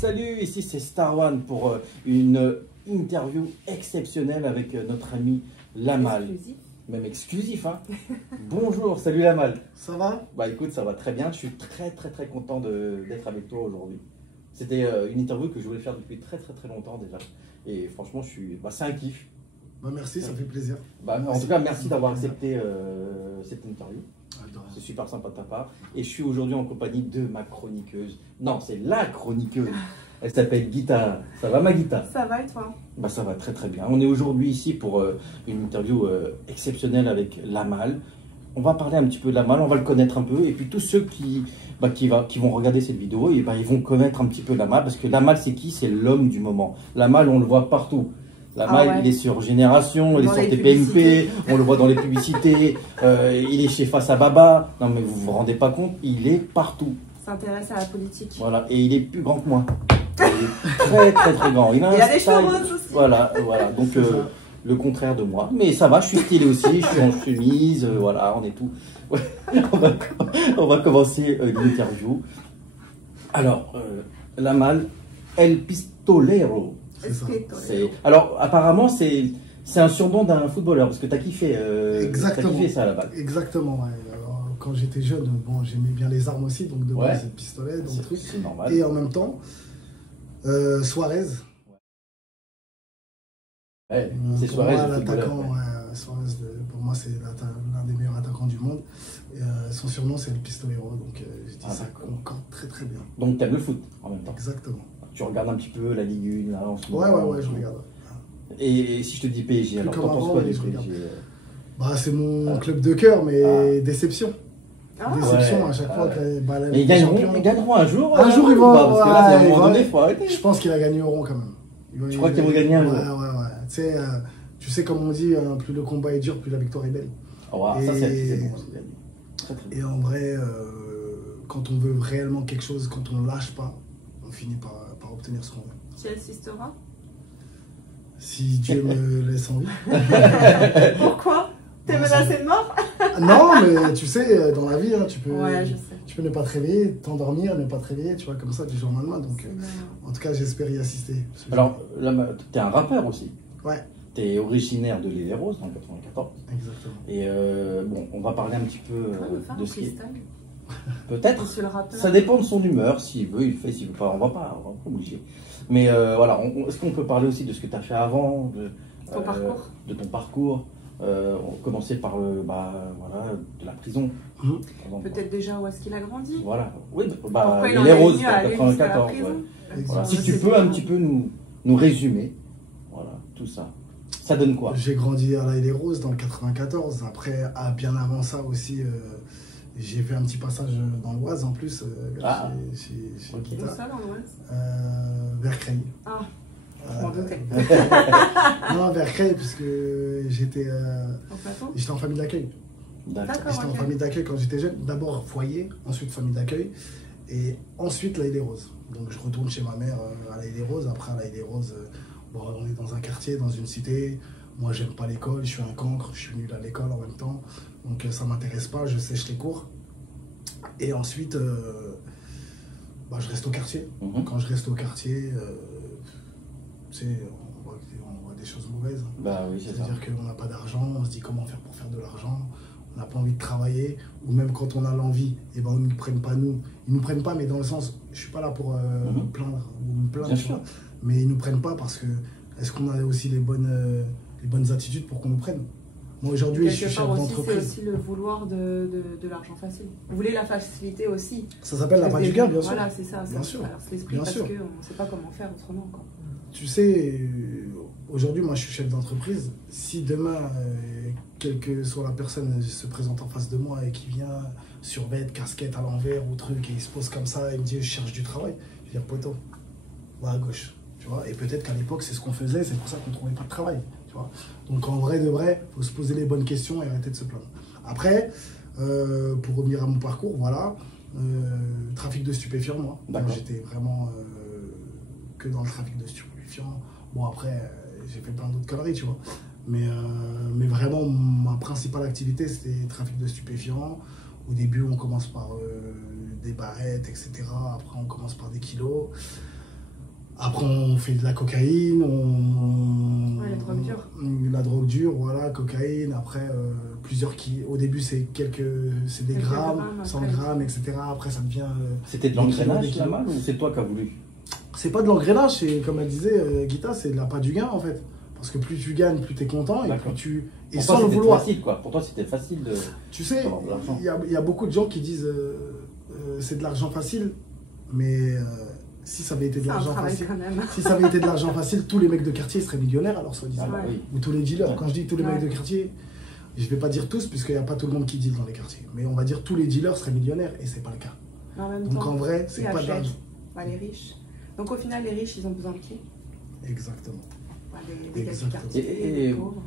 Salut, ici c'est Star One pour une interview exceptionnelle avec notre ami Lamal. Exclusif. Même exclusif, hein. Bonjour, salut Lamal. Ça va? Bah écoute, ça va très bien. Je suis très content d'être avec toi aujourd'hui. C'était une interview que je voulais faire depuis très longtemps déjà. Et franchement, c'est un kiff. Bah merci, ça fait plaisir. Bah, en tout cas, merci d'avoir accepté cette interview. Attends. C'est super sympa de ta part. Et je suis aujourd'hui en compagnie de ma chroniqueuse. Non, c'est la chroniqueuse. Elle s'appelle Guita. Ça va ma Guita? Ça va et toi? Bah, ça va très bien. On est aujourd'hui ici pour une interview exceptionnelle avec Lamal. On va parler un petit peu de Lamal, on va le connaître un peu. Et puis tous ceux qui vont regarder cette vidéo, et ils vont connaître un petit peu Lamal. Parce que Lamal, c'est qui? C'est l'homme du moment. Lamal, on le voit partout. Lamal, il est sur Génération, il est sur TPMP, on le voit dans les publicités, il est chez Face à Baba. Non mais vous vous rendez pas compte, il est partout. S'intéresse à la politique. Voilà, et il est plus grand que moi. Il est très grand. Il a des cheveux roses aussi. Voilà, donc le contraire de moi. Mais ça va, je suis stylé aussi, je suis en chemise, voilà, on est tout. On va commencer l'interview. Alors, Lamal, El Pistolero. Alors, apparemment, c'est un surnom d'un footballeur, parce que tu as kiffé, ça là-bas. Exactement, ouais. Alors, quand j'étais jeune, bon, j'aimais bien les armes aussi, donc de base, le pistolet, donc truc. C'est normal. Et en même temps, Suarez. Ouais, c'est Suarez, le l'attaquant. Suarez, pour moi, c'est l'un des meilleurs attaquants du monde. Et, son surnom, c'est le Pistolero, donc j'ai dit ça encore très bien. Donc, tu aimes le foot en même temps. Exactement. Tu regardes un petit peu la Ligue 1 là en ce moment. Ouais, je regarde. Et si je te dis PSG, alors t'en penses quoi du PSG? Bah, c'est mon club de cœur, mais déception. Déception à chaque fois. Mais ils gagneront un jour. Un jour, ils vont. Parce que là, à un moment donné, il faut arrêter. Je pense qu'ils la gagneront quand même. Tu crois qu'ils vont gagner un jour? Ouais. Tu sais, comme on dit, plus le combat est dur, plus la victoire est belle. Ça, c'est bon. Et en vrai, quand on veut réellement quelque chose, quand on ne lâche pas, on finit par obtenir ce qu'on veut. Tu assisteras? Si Dieu me laisse en vie. Pourquoi? T'es menacé de mort? Non, mais tu sais, dans la vie, hein, tu peux ne pas te réveiller, t'endormir, ne pas te réveiller, tu vois, comme ça, du jour au lendemain. Donc, en tout cas, j'espère y assister. Alors, là, t'es un rappeur aussi. Ouais. T'es originaire de l'Île Rose, dans le 94. Exactement. Et bon, on va parler un petit peu de ce qui est... Peut-être. Ça Ça dépend de son humeur. S'il veut, il fait. S'il veut pas, on va pas bouger. Mais voilà, est-ce qu'on peut parler aussi de ce que tu as fait avant, de ton parcours? On commençait par de la prison. Peut-être déjà où est-ce qu'il a grandi. Voilà. Oui, les Roses en 94. Voilà. Si tu peux un petit peu nous résumer, voilà, tout ça. Ça donne quoi? J'ai grandi à l'Île Roses dans le 94. Après, bien avant ça aussi. J'ai fait un petit passage dans l'Oise en plus. Chez Où ça dans l'Oise? Vers Creil. Ah, je m'en doutais. Non, vers Creil, puisque j'étais en famille d'accueil. J'étais en famille d'accueil quand j'étais jeune. D'abord foyer, ensuite famille d'accueil, et ensuite l'Île Roses. Donc je retourne chez ma mère à l'Île Roses. Après, à l'Île Roses, on est dans un quartier, dans une cité. Moi, j'aime pas l'école, je suis un cancre, je suis nul à l'école en même temps. Donc, ça m'intéresse pas, je sèche les cours. Et ensuite, je reste au quartier. Quand je reste au quartier, tu sais, on voit des choses mauvaises. Bah oui, c'est-à-dire qu'on n'a pas d'argent, on se dit comment faire pour faire de l'argent. On n'a pas envie de travailler. Ou même quand on a l'envie, ils ne nous prennent pas nous. Ils nous prennent pas, mais dans le sens, je suis pas là pour me plaindre ou me plaindre. Mais ils nous prennent pas parce que, est-ce qu'on a aussi les bonnes attitudes pour qu'on nous prenne? Moi aujourd'hui, je suis chef d'entreprise. C'est aussi le vouloir de l'argent facile. Vous voulez la facilité aussi. Ça s'appelle la du gain, bien sûr. Voilà, c'est ça. Bien sûr. C'est l'esprit parce qu'on ne sait pas comment faire autrement. Tu sais, aujourd'hui, moi je suis chef d'entreprise. Si demain, quelle que soit la personne se présente en face de moi et qui vient survêt, casquette à l'envers ou truc, et il se pose comme ça et me dit je cherche du travail, je vais dire poteau, va à gauche. Tu vois, et peut-être qu'à l'époque, c'est ce qu'on faisait, c'est pour ça qu'on ne trouvait pas de travail. Tu vois. Donc en vrai de vrai, il faut se poser les bonnes questions et arrêter de se plaindre. Après, pour revenir à mon parcours, voilà, trafic de stupéfiants, moi. J'étais vraiment que dans le trafic de stupéfiants. Bon, après, j'ai fait plein d'autres conneries, tu vois. Mais vraiment, ma principale activité, c'était trafic de stupéfiants. Au début, on commence par des barrettes, etc. Après, on commence par des kilos. Après, on fait de la cocaïne, Ouais, la drogue dure. La drogue dure, voilà, cocaïne. Après, plusieurs qui. Au début, c'est des Quelques grammes, grammes, 100 après. grammes, etc. Après, ça devient. C'était de des kilos, l'engrenage, des la kilos. malle, ou c'est toi qui as voulu? C'est pas de l'engrenage, c'est comme elle disait, Guita, c'est de la pas du gain en fait. Parce que plus tu gagnes, plus tu es content et D'accord. plus tu. Et Pour sans toi, le c'était vouloir. facile, quoi. Pour toi, c'était facile de... Tu sais, d'avoir de l'argent. il y a beaucoup de gens qui disent c'est de l'argent facile, mais si ça avait été de C'est un l'argent travail facile. quand même. Si ça avait été de l'argent facile, tous les mecs de quartier seraient millionnaires alors soi-disant. Ah bah Ouais. oui. Ou tous les dealers. Ouais. Quand je dis tous les Ouais. mecs de quartier, je vais pas dire tous, puisqu'il n'y a pas tout le monde qui deal dans les quartiers. Mais on va dire tous les dealers seraient millionnaires, et c'est pas le cas. Mais en même Donc temps, en vrai, qui c'est pas de achète l'argent. Bah, les riches. Donc au final, les riches, ils ont besoin de qui? Exactement. Bah, des gars du Exactement. quartier, Et- des pauvres.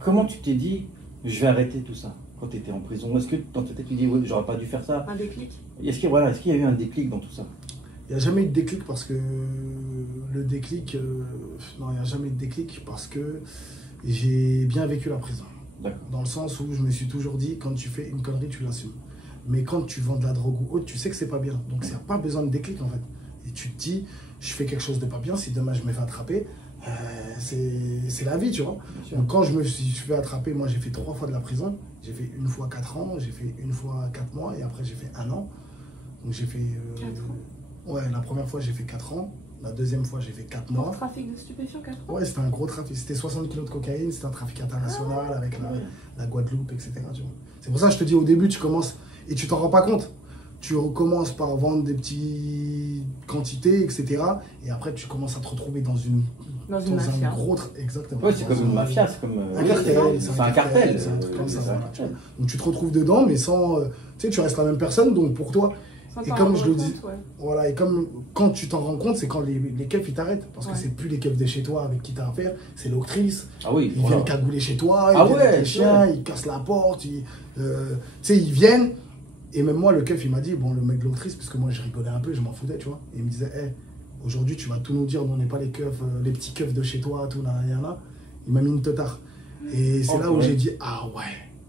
Comment tu t'es dit, je vais arrêter tout ça quand tu étais en prison? Est-ce que dans ta tête, tu dis, ouais, j'aurais pas dû faire ça? Un déclic. Est-ce qu'il voilà, est-ce qu'il y a eu un déclic dans tout ça? Il n'y a jamais eu de déclic parce que le déclic, non, il n'y a jamais eu de déclic parce que j'ai bien vécu la prison. D'accord. Dans le sens où je me suis toujours dit, quand tu fais une connerie, tu l'assumes. Mais quand tu vends de la drogue ou autre, tu sais que c'est pas bien. Donc il n'y a pas besoin de déclic en fait. Et tu te dis, je fais quelque chose de pas bien, si demain je me fais attraper, c'est la vie, tu vois. Bien sûr. Donc quand je me suis fait attraper, moi j'ai fait 3 fois de la prison. J'ai fait une fois 4 ans, j'ai fait une fois 4 mois et après j'ai fait 1 an. Donc j'ai fait... 4 ans. Ouais, la première fois j'ai fait 4 ans. La deuxième fois j'ai fait 4 Pour mois. trafic de stupéfiants, 4 ans. Ouais, c'était un gros trafic. C'était 60 kilos de cocaïne, c'était un trafic international avec la Guadeloupe, etc. tu vois. C'est pour ça que je te dis au début, tu commences et tu t'en rends pas compte. Tu commences par vendre des petites quantités, etc. Et après, tu commences à te retrouver dans Dans une mafia. un gros... Exactement. Ouais, c'est comme une mafia, c'est comme... Un oui, cartel, c'est un cartel. c'est un truc comme ça. c'est un voilà, tu vois. cartel. Donc tu te retrouves dedans, mais sans... tu sais, tu restes la même personne, donc pour toi... Sans Et t'en comme rendre je le compte, dis, ouais. Voilà, et comme quand tu t'en rends compte, c'est quand les keufs ils t'arrêtent. Parce que Ouais. c'est plus les keufs de chez toi avec qui t'as affaire, c'est l'octrice. Ah oui, Ils voilà. viennent cagouler chez toi, ils Ah viennent ouais, avec les chiens, ouais. ils cassent la porte, tu sais, ils viennent. Et même moi, le keuf, il m'a dit, bon, le mec de l'octrice, parce que moi je rigolais un peu, je m'en foutais, tu vois. Et il me disait, hey, aujourd'hui tu vas tout nous dire, nous on n'est pas les keufs, les petits keufs de chez toi, tout, là. Il m'a mis une teutard. Et c'est Oh, là où ouais. j'ai dit, ah ouais.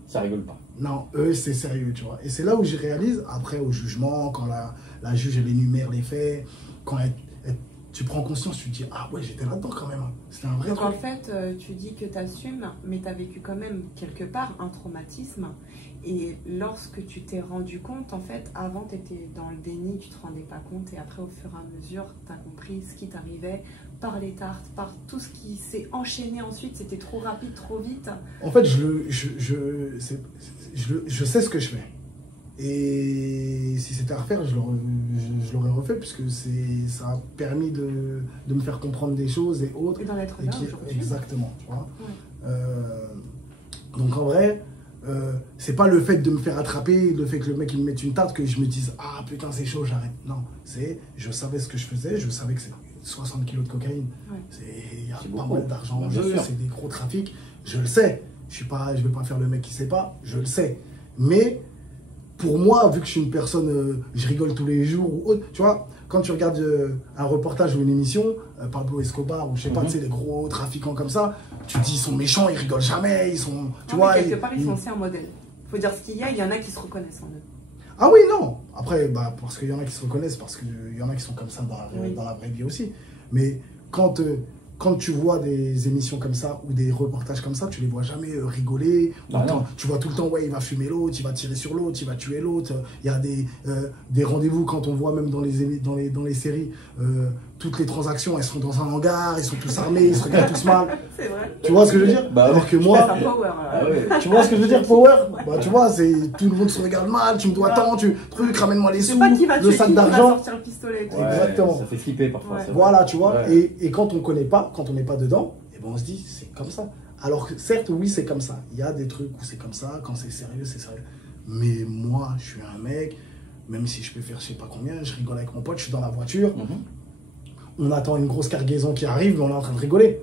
Ça rigole pas. Non, eux, c'est sérieux, tu vois. Et c'est là où je réalise, après, au jugement, quand la juge, elle énumère les faits, quand tu prends conscience, tu te dis, ah ouais, j'étais là-dedans quand même. C'était un vrai Donc en truc. fait, tu dis que tu assumes, mais tu as vécu quand même quelque part un traumatisme. Et lorsque tu t'es rendu compte, en fait, avant tu étais dans le déni, tu te rendais pas compte. Et après, au fur et à mesure, tu as compris ce qui t'arrivait par les tartes, par tout ce qui s'est enchaîné ensuite. C'était trop rapide, trop vite. En fait, je sais ce que je fais. Et si c'était à refaire, je l'aurais refait, puisque ça a permis de me faire comprendre des choses et autres. Et d'en être Et là qui- aujourd'hui. exactement, tu vois. Ouais. Donc en vrai, c'est pas le fait de me faire attraper, le fait que le mec il me mette une tarte que je me dise ah putain c'est chaud, j'arrête. Non, c'est je savais ce que je faisais, je savais que c'est 60 kilos de cocaïne. Ouais. Il y a C'est pas beaucoup. mal d'argent en Bien jeu, sûr. c'est des gros trafics. Je le sais. Je vais pas faire le mec qui sait pas. Je le sais. Mais pour moi, vu que je suis une personne, je rigole tous les jours ou autre, tu vois, quand tu regardes un reportage ou une émission, Pablo Escobar ou je sais pas, Mhm. tu sais, les gros trafiquants comme ça, tu te dis ils sont méchants, ils rigolent jamais, ils sont, tu Non, vois. mais quelque part, ils sont aussi un modèle. Faut dire ce qu'il y en a qui se reconnaissent en eux. Ah oui, non. Après, bah, parce qu'il y en a qui se reconnaissent, parce qu'il y en a qui sont comme ça Oui. dans la vraie vie aussi. Mais quand tu vois des émissions comme ça ou des reportages comme ça, tu les vois jamais rigoler. Ou Ah non. tu vois tout le temps, ouais, il va fumer l'autre, il va tirer sur l'autre, il va tuer l'autre. Il y a des rendez-vous quand on voit même dans les séries, toutes les transactions, elles sont dans un hangar, ils sont tous armés, ils se regardent tous mal. C'est vrai. Tu vois ce que je veux dire? Bah, Alors que C'est moi, un power. Ah ouais. tu vois ce que je veux dire, Power? Bah, tu vois, tout le monde se regarde mal, tu me dois tant, truc, ramène-moi les Je sais sous, pas qui va le tuer sac qui va d'argent. sortir le pistolet. Ouais, Exactement. Ça fait flipper parfois. Ouais. c'est vrai. Voilà, tu vois. Ouais. Et quand on connaît pas, quand on n'est pas dedans, et ben on se dit c'est comme ça. Alors que certes, oui, c'est comme ça. Il y a des trucs où c'est comme ça, quand c'est sérieux, c'est sérieux. Mais moi, je suis un mec, même si je peux faire je sais pas combien, je rigole avec mon pote, je suis dans la voiture, Mhm. on attend une grosse cargaison qui arrive, mais on est en train de rigoler.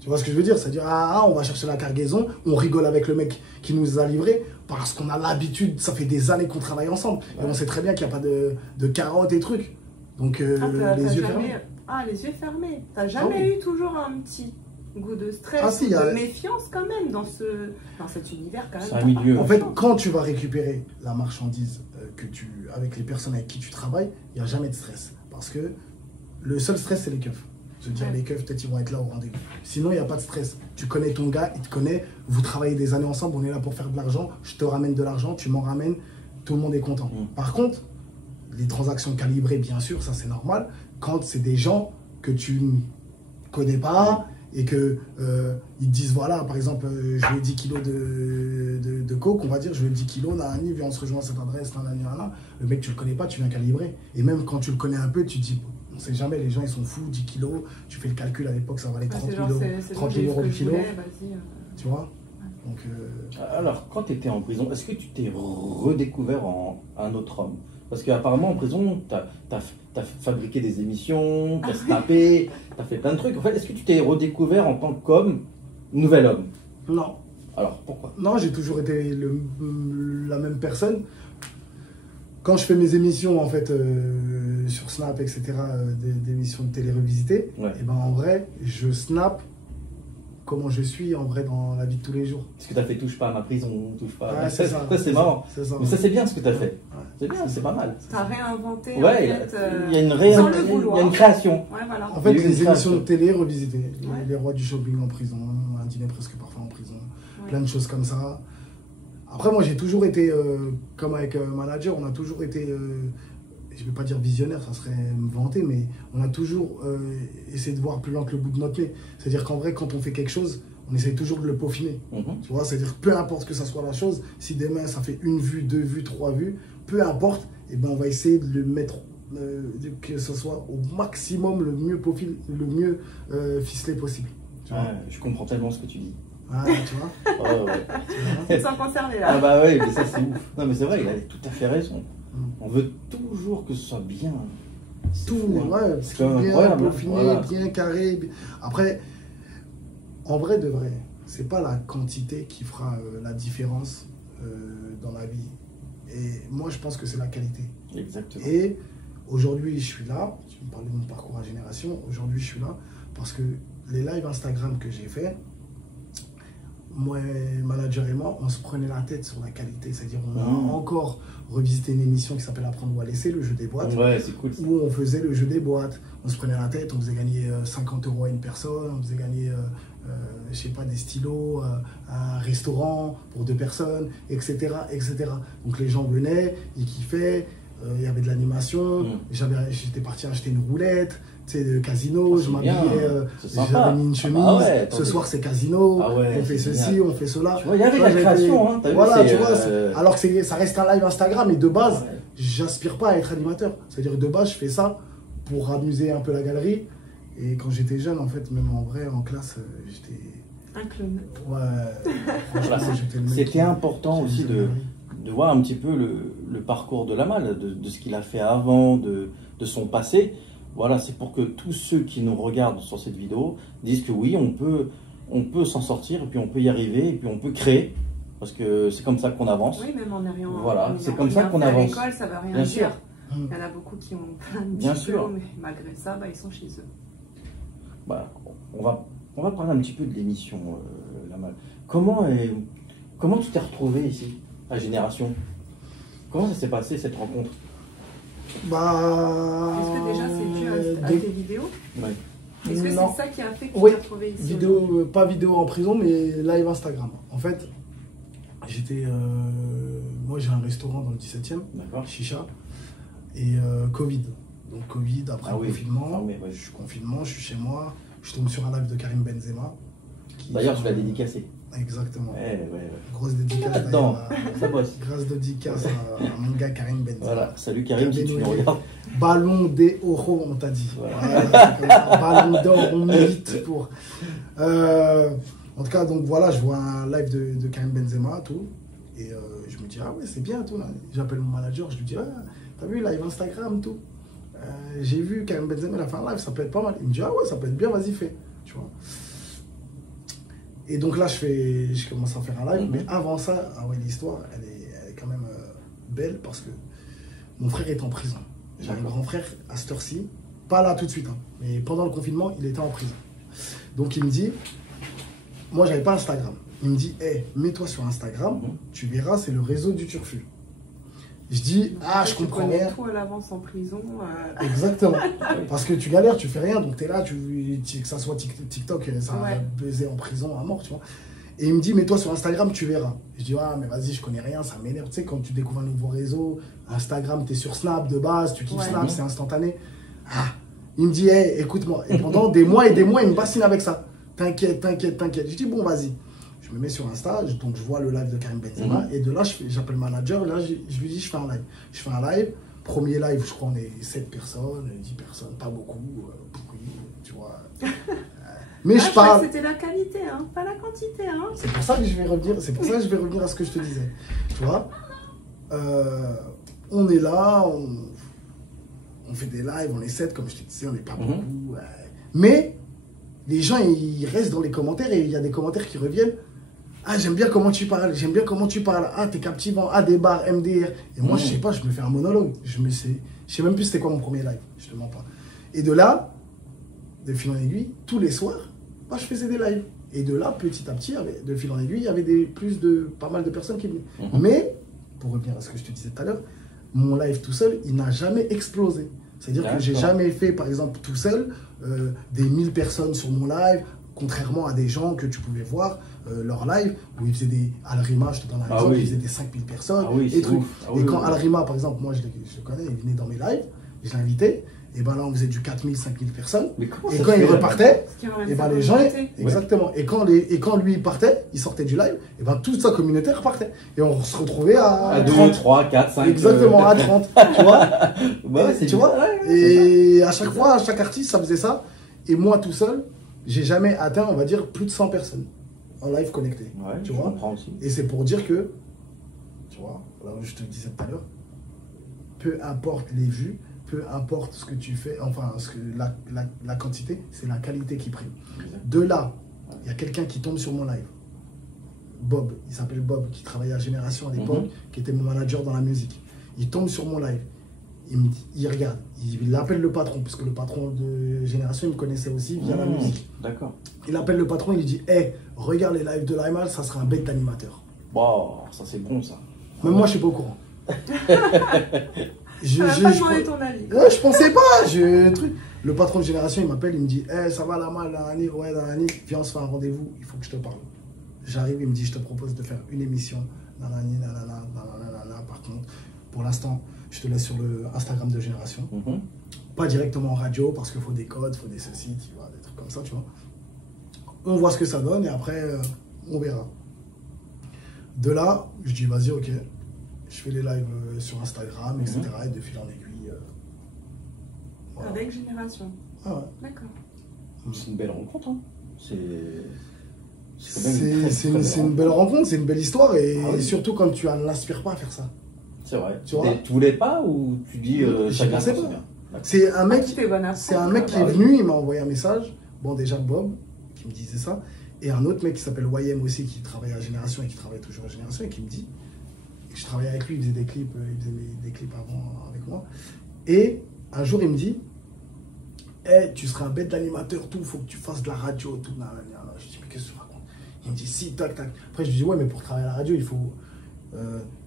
Tu vois ce que je veux dire? C'est-à-dire, on va chercher la cargaison, on rigole avec le mec qui nous a livré, parce qu'on a l'habitude, ça fait des années qu'on travaille ensemble, et on sait très bien qu'il n'y a pas de carottes et trucs. Donc, T'as les yeux jamais... fermés. Ah, les yeux fermés. T'as jamais oui. eu toujours un petit goût de stress, Ah, si, ou y a- de méfiance quand même dans cet univers quand même. C'est un t'as milieu. pas En le fait, choix. quand tu vas récupérer la marchandise avec les personnes avec qui tu travailles, il n'y a jamais de stress. Parce que Le seul stress, c'est les keufs. Je veux dire, les keufs, peut-être ils vont être là au rendez-vous. Sinon, il n'y a pas de stress. Tu connais ton gars, il te connaît, vous travaillez des années ensemble, on est là pour faire de l'argent, je te ramène de l'argent, tu m'en ramènes, tout le monde est content. Par contre, les transactions calibrées, bien sûr, ça c'est normal, quand c'est des gens que tu ne connais pas et que ils te disent, voilà, par exemple, je veux 10 kilos de coke, on va dire, je veux 10 kilos, nanani, viens, on se rejoint à cette adresse, nanani, nanana. Le mec, tu le connais pas, tu viens calibrer. Et même quand tu le connais un peu, tu te dis, on sait jamais, les gens ils sont fous, 10 kilos, tu fais le calcul, à l'époque ça valait 30 000 euros, 30 000 euros le kilo, tu vois. Donc, Alors, quand tu étais en prison, est-ce que tu t'es redécouvert en un autre homme? Parce qu'apparemment en prison, tu as fabriqué des émissions, tu as snappé, tu as fait plein de trucs. En fait, est-ce que tu t'es redécouvert en tant qu'homme, nouvel homme? Non. Alors, pourquoi? Non, j'ai toujours été la même personne. Quand je fais mes émissions, en fait, sur Snap, etc., des émissions de télé revisitées, et ben en vrai, je snap comment je suis, en vrai, dans la vie de tous les jours. Parce que tu as fait touche pas à ma prison, touche pas. Ouais, c'est ça. C'est marrant. Ça, mais ça, c'est bien ce que tu as fait. Ouais. C'est bien, c'est pas mal. Tu as réinventé, ouais, en fait, il y a une il y a une création. Ouais, voilà. En fait, les émissions de télé revisitées, les rois du shopping en prison, un dîner presque parfait en prison, plein de choses comme ça. Après, moi, j'ai toujours été, comme avec manager, on a toujours été, je ne vais pas dire visionnaire, ça serait me vanter, mais on a toujours essayé de voir plus loin que le bout de notre nez. C'est-à-dire qu'en vrai, quand on fait quelque chose, on essaie toujours de le peaufiner. Tu vois, c'est-à-dire peu importe que ça soit la chose, si demain ça fait 1 vue, 2 vues, 3 vues, peu importe, et ben on va essayer de le mettre, que ce soit au maximum le mieux ficelé possible. Je comprends tellement ce que tu dis. Ah, tu vois. Tu te sens concerné là. Ah bah oui, mais ça c'est ouf. Non mais c'est vrai, il a tout à fait raison. On veut toujours que ce soit bien. Tout, fou, hein. c'est bien peaufiné, bien carré. Après, en vrai de vrai, c'est pas la quantité qui fera la différence dans la vie. Et moi, je pense que c'est la qualité. Exactement. Et aujourd'hui, je suis là. Tu me parlais de mon parcours à Génération. Aujourd'hui, je suis là parce que les lives Instagram que j'ai fait, moi, manager et moi, on se prenait la tête sur la qualité. C'est-à-dire, on a encore revisité une émission qui s'appelle Apprendre ou à laisser, le jeu des boîtes. Ouais, c'est cool. Où on faisait le jeu des boîtes. On se prenait la tête, on faisait gagner 50 € à une personne, on faisait gagner, je sais pas, des stylos, un restaurant pour 2 personnes, etc., etc. Donc les gens venaient, ils kiffaient, il y avait de l'animation. J'étais parti acheter une roulette. Tu sais, de casino, je m'habillais, j'avais mis une chemise, ce soir c'est casino, on fait ceci, on fait cela. Tu vois, il y avait la création, hein, voilà, tu vois, alors que ça reste un live Instagram, et de base, j'aspire pas à être animateur. C'est-à-dire, de base, je fais ça pour amuser un peu la galerie. Et quand j'étais jeune, en fait, même en vrai, en classe, j'étais... Un clown. Ouais, c'était important aussi de voir un petit peu le parcours de Lamal, de ce qu'il a fait avant, de son passé. Voilà, c'est pour que tous ceux qui nous regardent sur cette vidéo disent que oui, on peut s'en sortir, et puis on peut y arriver, et puis on peut créer, parce que c'est comme ça qu'on avance. Oui, même en ayant voilà, c'est comme ça qu'on avance. À l'école, ça ne veut rien dire. Sûr. Il y en a beaucoup qui ont plein de diplômes, mais malgré ça, ils sont chez eux. Voilà, on va parler un petit peu de l'émission, Lamal. Comment tu t'es retrouvé ici, à Génération? Comment ça s'est passé, cette rencontre? Est-ce que déjà c'est dû à tes vidéos? Est-ce que c'est ça qui a fait que tu t'es retrouvé ici? Pas vidéo en prison, mais live Instagram. En fait, moi j'ai un restaurant dans le 17e, Chicha, et Covid. Donc Covid, après confinement, je suis confinement, je suis chez moi, je tombe sur un live de Karim Benzema. D'ailleurs, tu l'as dédicacé. Exactement. Ouais. Grosse dédicace. Grosse dédicace à mon gars Karim Benzema. Voilà, salut Karim, si tu nous regardes. Ballon d'Oro, on t'a dit. Voilà, Ballon d'Or, on milite pour. En tout cas, donc voilà, je vois un live de Karim Benzema, tout. Et je me dis, ah ouais, c'est bien, tout. J'appelle mon manager, je lui dis, ah, t'as vu, live Instagram, tout. J'ai vu Karim Benzema, il a fait un live, ça peut être pas mal. Il me dit, ah ouais, ça peut être bien, vas-y, fais. Tu vois. Et donc là, je commence à faire un live. Mais avant ça, l'histoire, elle est quand même belle parce que mon frère est en prison. J'ai un grand frère à cette heure-ci, pas là tout de suite, mais pendant le confinement, il était en prison. Donc il me dit, moi j'avais pas Instagram. Il me dit, hey, mets-toi sur Instagram, tu verras, c'est le réseau du turfu. Je dis, ah, je comprends Tu connais rien. tout à l'avance en prison. Exactement. Parce que tu galères, tu fais rien, donc t'es là, que ça soit TikTok, ça va Ouais. baiser en prison à mort, tu vois. Et il me dit, mais toi sur Instagram, tu verras. Je dis, ah, mais vas-y, je connais rien, ça m'énerve. Tu sais, quand tu découvres un nouveau réseau, Instagram, t'es sur Snap de base, tu kiffes Ouais. Snap, c'est instantané. Ah, il me dit, hey, écoute-moi. Et pendant des mois et des mois, il me bassine avec ça. T'inquiète, t'inquiète, t'inquiète. Je dis, bon, vas-y. Je me mets sur Insta, donc je vois le live de Karim Benzema, et de là, j'appelle le manager, là, je lui dis, je fais un live. Je fais un live, premier live, je crois, on est 7 personnes, 10 personnes, pas beaucoup, oui, tu vois. Mais je parle. C'était la qualité, hein, pas la quantité. Hein. C'est pour ça que je vais revenir, c'est pour ça que je vais revenir à ce que je te disais. Tu vois, on est là, on fait des lives, on est 7, comme je te disais, on n'est pas beaucoup. Mais les gens, ils restent dans les commentaires et il y a des commentaires qui reviennent. Ah, j'aime bien comment tu parles, j'aime bien comment tu parles. Ah, t'es captivant. Ah, des barres, MDR. Et moi, je sais pas, je me fais un monologue. Je sais même plus c'était quoi mon premier live. Je te mens pas. Et de là, de fil en aiguille, tous les soirs, bah, je faisais des lives. Et de là, petit à petit, de fil en aiguille, il y avait pas mal de personnes qui venaient. Mais, pour revenir à ce que je te disais tout à l'heure, mon live tout seul, il n'a jamais explosé. C'est-à-dire que j'ai jamais fait, par exemple, tout seul, des 1000 personnes sur mon live, contrairement à des gens que tu pouvais voir, leur live, où ils faisaient des Al-Rima, je te donne un exemple, ils faisaient des 5000 personnes, et trucs. Et quand Al-Rima, par exemple, moi je le connais, il venait dans mes lives, je l'invitais, et ben là on faisait du 4000, 5000 personnes. Et quand il repartait, et ben les gens, exactement. Et quand lui il partait, il sortait du live, et ben toute sa communauté repartait. Et on se retrouvait à 2, 30. 3, 4, 5. Exactement, à 30. Tu vois, tu vois. Ouais, et à chaque fois, à chaque artiste, ça faisait ça. Et moi tout seul, j'ai jamais atteint, on va dire, plus de 100 personnes en live connecté. Ouais, tu je vois. comprends aussi. Et c'est pour dire que, tu vois, là où je te disais tout à l'heure, peu importe les vues, peu importe ce que tu fais, enfin, la quantité, c'est la qualité qui prime. De là, il y a quelqu'un qui tombe sur mon live. Bob, il s'appelle Bob, qui travaillait à Génération à l'époque, qui était mon manager dans la musique. Il tombe sur mon live. Il me dit, il regarde, il appelle le patron, puisque le patron de Génération, il me connaissait aussi via la musique. D'accord. Il appelle le patron, il lui dit, hey, regarde les lives de Laimal, ça sera un bête d'animateur. Wow, ça c'est bon ça. Même moi, je suis pas au courant. Je pas demandé ton avis. Ouais, je pensais pas. Le patron de Génération, il m'appelle, il me dit, hey, ça va Laimal, Danani, ouais, Danani, viens, on se fait un rendez-vous, il faut que je te parle. J'arrive, il me dit, je te propose de faire une émission, nanani, nanana, nanana. Par contre, pour l'instant, je te laisse sur le Instagram de Génération. Pas directement en radio, parce qu'il faut des codes, il faut des ceci, tu vois, des trucs comme ça, tu vois. On voit ce que ça donne et après, on verra. De là, je dis, vas-y, ok. Je fais les lives sur Instagram, etc. Et de fil en aiguille. Voilà. Avec Génération. Ah ouais. D'accord. C'est une belle rencontre. Hein. C'est une belle rencontre, c'est une belle histoire. Et surtout quand tu n'inspires pas à faire ça. C'est vrai. Tu vois, tu voulais pas ou tu dis chacun sais son pas. bien. C'est un mec, qui est venu, il m'a envoyé un message. Bon, déjà Bob, qui me disait ça. Et un autre mec qui s'appelle YM aussi, qui travaille à Génération et qui travaille toujours à Génération, et qui me dit, je travaillais avec lui, il faisait des clips, avant avec moi. Et un jour, il me dit, hey, tu seras un bête d'animateur, tout, faut que tu fasses de la radio, tout. Je dis, mais qu'est-ce que tu racontes? Il me dit, si, tac, tac. Après, je lui dis, ouais, mais pour travailler à la radio, il faut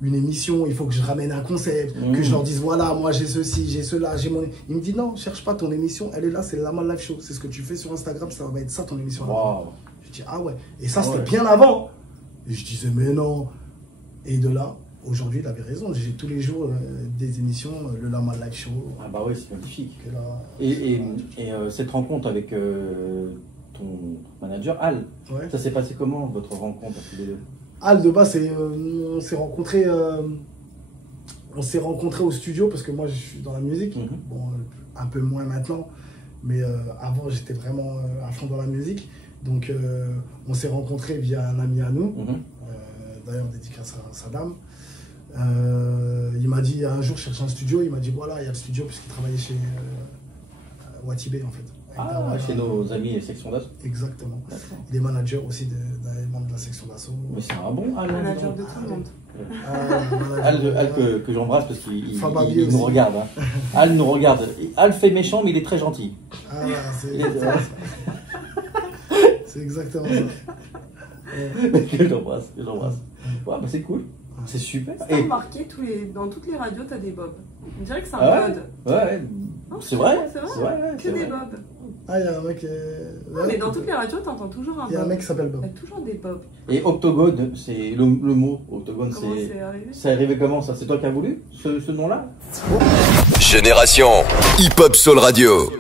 une émission, il faut que je ramène un concept, que je leur dise, voilà, moi j'ai ceci, j'ai cela, j'ai mon... Il me dit, non, cherche pas ton émission, elle est là, c'est le Laimal Live Show. C'est ce que tu fais sur Instagram, ça va être ça ton émission. Wow. Je dis, ah ouais. Et ça, c'était bien avant. Et je disais, mais non. Et de là, aujourd'hui, il avait raison. J'ai tous les jours des émissions, le Laimal Live Show. Ah bah oui, c'est magnifique. Là, et cette rencontre avec ton manager, Al, ça s'est passé comment, votre rencontre tous les deux? Al, de base, on s'est rencontrés au studio, parce que moi, je suis dans la musique. Bon, un peu moins maintenant. Mais avant, j'étais vraiment à fond dans la musique. Donc, on s'est rencontrés via un ami à nous. D'ailleurs, dédicace à Sadam. Il m'a dit, un jour, je cherchais un studio. Il m'a dit, voilà, il y a le studio, puisqu'il travaillait chez Watibé, en fait. Ah, chez nos amis section d'assaut. Exactement. Il est manager aussi des membres de la section d'assaut. Mais c'est un bon Al. Manager de tout le monde. Al que j'embrasse parce qu'il nous regarde. Hein. Al nous regarde. Al fait méchant, mais il est très gentil. Ah, c'est exactement ça. Que j'embrasse. Ouais, bah c'est cool. C'est super. T'as remarqué, dans toutes les radios, t'as des bobs. On dirait que c'est un Ah ouais code. Ouais, c'est vrai. C'est vrai, ouais, que des bobs. Ah, il y a un mec. Non, mais dans toutes les radios, t'entends toujours un bob. Il y a un mec qui s'appelle Bob. Il y a toujours des bobs. Et octogone, c'est le mot. Octogone, Comment c'est arrivé? c'est arrivé comment ça? C'est toi qui as voulu ce nom-là? Génération Hip-Hop Soul Radio.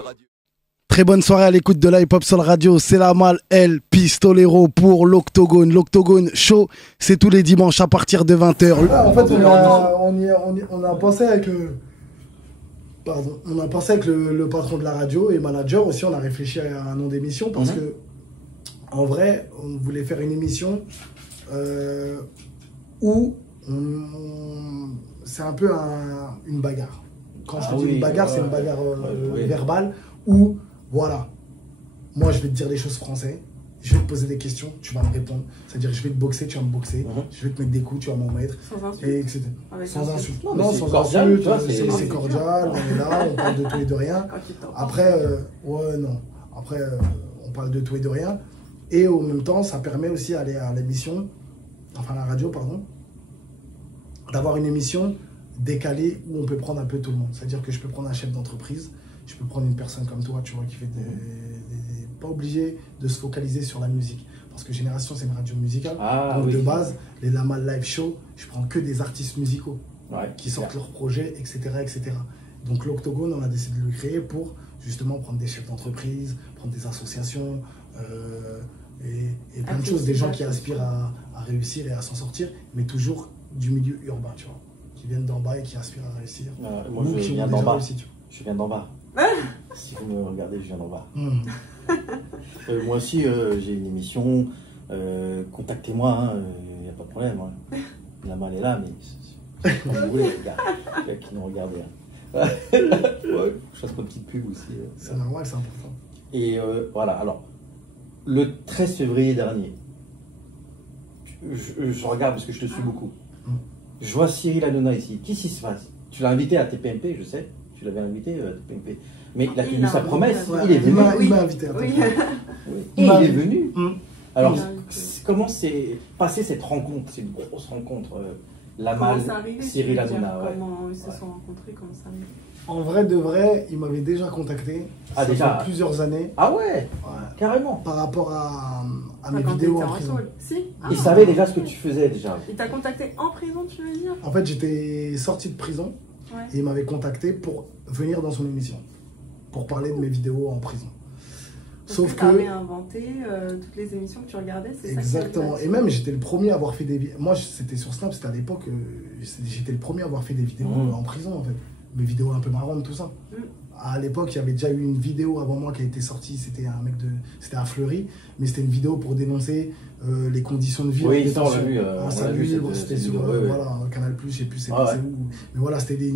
Très bonne soirée à l'écoute de la Hip Hop Soul Radio. C'est la Mal El Pistolero pour l'Octogone. L'Octogone Show, c'est tous les dimanches à partir de 20h. En fait, on a pensé avec le patron de la radio et manager aussi. On a réfléchi à un nom d'émission parce que, en vrai, on voulait faire une émission où c'est un peu une bagarre. Quand je te dis une bagarre, c'est une bagarre verbale où, voilà, moi je vais te dire des choses français, je vais te poser des questions, tu vas me répondre. C'est-à-dire, je vais te boxer, tu vas me boxer, je vais te mettre des coups, tu vas m'en mettre. Sans insulte. Et etc. Sans insulte. Non, sans cordial, insulte, c'est cordial, on est là, on parle de tout et de rien. Après, on parle de tout et de rien. Et en même temps, ça permet aussi à l'émission, enfin la radio, pardon, d'avoir une émission décalée où on peut prendre un peu tout le monde. C'est-à-dire que je peux prendre un chef d'entreprise, je peux prendre une personne comme toi, tu vois, qui fait pas obligé de se focaliser sur la musique. Parce que Génération, c'est une radio musicale. Donc de base, les Lamal Live Show, je prends que des artistes musicaux qui sortent leurs projets, etc., etc. Donc l'Octogone, on a décidé de le créer pour justement prendre des chefs d'entreprise, prendre des associations et plein de choses, des gens qui aspirent à réussir et à s'en sortir, mais toujours du milieu urbain, tu vois, qui viennent d'en bas et qui aspirent à réussir. Moi, je viens d'en bas. Je viens d'en bas. Si vous me regardez, je viens d'en bas. Moi aussi, j'ai une émission. Contactez-moi, il n'y a pas de problème. La malle est là, mais c'est comme vous voulez, les gars qui nous regardent. Je fasse ma petite pub aussi. C'est normal, c'est important. Et voilà, alors, le 13 février dernier, je regarde parce que je te suis beaucoup. Je vois Cyril Hanouna ici. Qu'est-ce qui se passe? Tu l'as invité à TPMP, je sais. Tu l'avais invité à TPMP. Mais il a tenu sa promesse. Il est venu. Il m'a invité à TPMP. Il est venu. Alors, comment s'est passée cette rencontre? C'est une grosse rencontre. Lamal, Cyril Hanouna. Comment ils se sont rencontrés? Comment ça arrive? En vrai de vrai, il m'avait déjà contacté. Ça fait plusieurs années. Ah ouais, carrément. Par rapport à mes vidéos en prison. Il savait déjà ce que tu faisais déjà. Il t'a contacté en prison, tu veux dire? En fait, j'étais sorti de prison et il m'avait contacté pour venir dans son émission, pour parler de mes vidéos en prison. Sauf que tu avais inventé toutes les émissions que tu regardais, c'est ça? Exactement. Et même j'étais le premier à avoir fait des vidéos. Moi, c'était sur Snap, c'était à l'époque. J'étais le premier à avoir fait des vidéos en prison, en fait. Mes vidéos un peu marrantes, tout ça. À l'époque, il y avait déjà eu une vidéo avant moi qui a été sortie. C'était c'était à Fleury, mais c'était une vidéo pour dénoncer les conditions de vie. Oui, ça on l'a vu. C'était sur Canal+, je sais plus c'est où. Mais voilà, c'était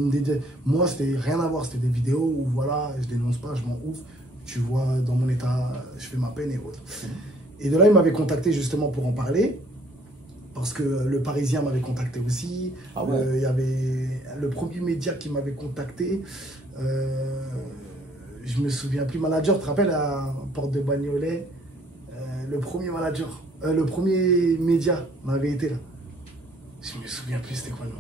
moi, c'était rien à voir. C'était des vidéos où voilà, je dénonce pas, je m'en ouf. Tu vois, dans mon état, je fais ma peine et autres. Et de là, il m'avait contacté justement pour en parler. Parce que le Parisien m'avait contacté aussi. Il y avait le premier média qui m'avait contacté. Je me souviens plus. Manager, tu te rappelles, à Porte de Bagnolet, le premier manager, le premier média m'avait été là. Je me souviens plus c'était quoi le nom.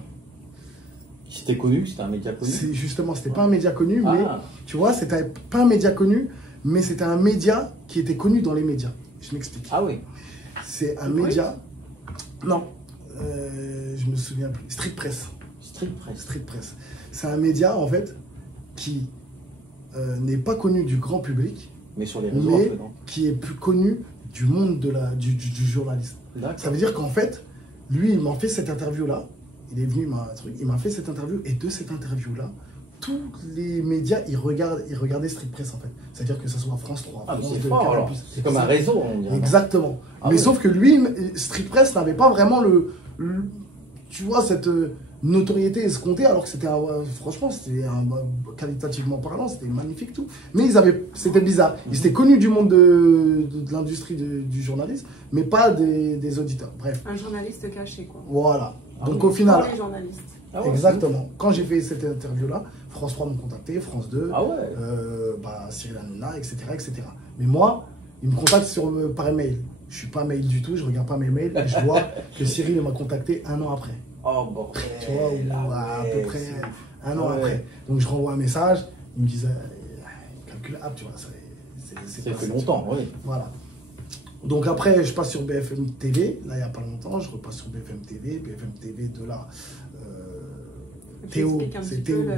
C'était connu, c'était un média connu. Justement, c'était pas un média connu, mais tu vois, c'était pas un média connu, mais c'était un média qui était connu dans les médias. Je m'explique. Ah oui. C'est un média. Non, je me souviens plus. Street Press. Street Press. C'est un média en fait qui n'est pas connu du grand public, mais sur les réseaux, qui est plus connu du monde du journaliste. Ça veut dire qu'en fait, lui, il m'a fait cette interview-là. Il est venu, il m'a fait cette interview, et de cette interview-là, tous les médias, ils regardaient Street Press en fait. C'est-à-dire que ce soit France 3, France 2, Canal+. C'est comme un réseau, on dirait. Exactement. Mais sauf que lui, Street Press n'avait pas vraiment tu vois, cette notoriété escomptée, alors que c'était franchement, qualitativement parlant, c'était magnifique tout. Mais c'était bizarre. Ils étaient connus du monde de l'industrie du journalisme, mais pas des auditeurs. Bref. Un journaliste caché, quoi. Voilà. Donc au final. Pour les journalistes. Exactement. Quand j'ai fait cette interview-là, France 3 m'ont contacté, France 2, Cyril Hanouna, etc., etc. Mais moi, ils me contactent par mail. Je ne suis pas mail du tout, je ne regarde pas mes mails et je vois que Cyril m'a contacté un an après. Oh, bordel. Tu vois, ou à peu près c'est ouf. un an Ouais. après. Donc je renvoie un message, il me disait, calculable, tu vois, Ça pas- fait longtemps, oui. Voilà. Donc après, je passe sur BFM TV, là il n'y a pas longtemps, je repasse sur BFM TV, de là. Tu Théo, expliques un c'est petit Théo. peu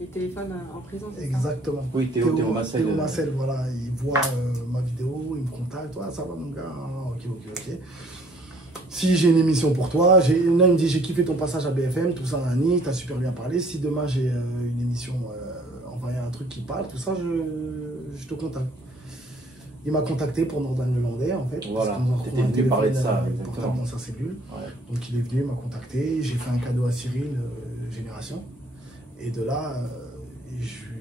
les téléphones en prison, c'est ça? Exactement. Oui, Théo Massel. Théo Massel, voilà, il voit ma vidéo, il me contacte, ouais, ça va mon gars, ah, ok. Si j'ai une émission pour toi, là il me dit j'ai kiffé ton passage à BFM, tout ça, Annie, t'as super bien parlé, si demain j'ai une émission, envoyer un truc qui parle, tout ça, je te contacte. Il m'a contacté pour Nordan Lelandais en fait. Voilà, parce qu'on a t'étais retrouvé un venu parler de ça, téléphone, exactement. portable dans sa cellule. Ouais. Donc il est venu, il m'a contacté, j'ai fait un cadeau à Cyril, Génération. Et de là,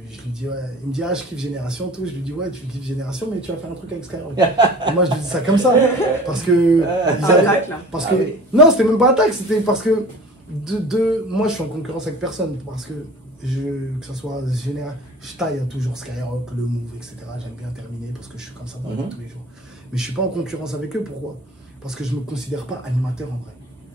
je lui dis, ouais, il me dit, ah, je kiffe Génération, tout. Je lui dis, ouais, tu kiffes Génération, mais tu vas faire un truc avec Skyrock. Et moi, je lui dis ça comme ça. Parce que. Attaque, là. Parce Ah que oui. non, c'était même pas attaque, c'était parce que. Moi, je suis en concurrence avec personne. Parce que, que ce soit Génération. Je taille toujours Skyrock, le Move, etc. J'aime bien terminer parce que je suis comme ça dans la vie tous les jours. Mais je suis pas en concurrence avec eux, pourquoi? Parce que je me considère pas animateur en vrai.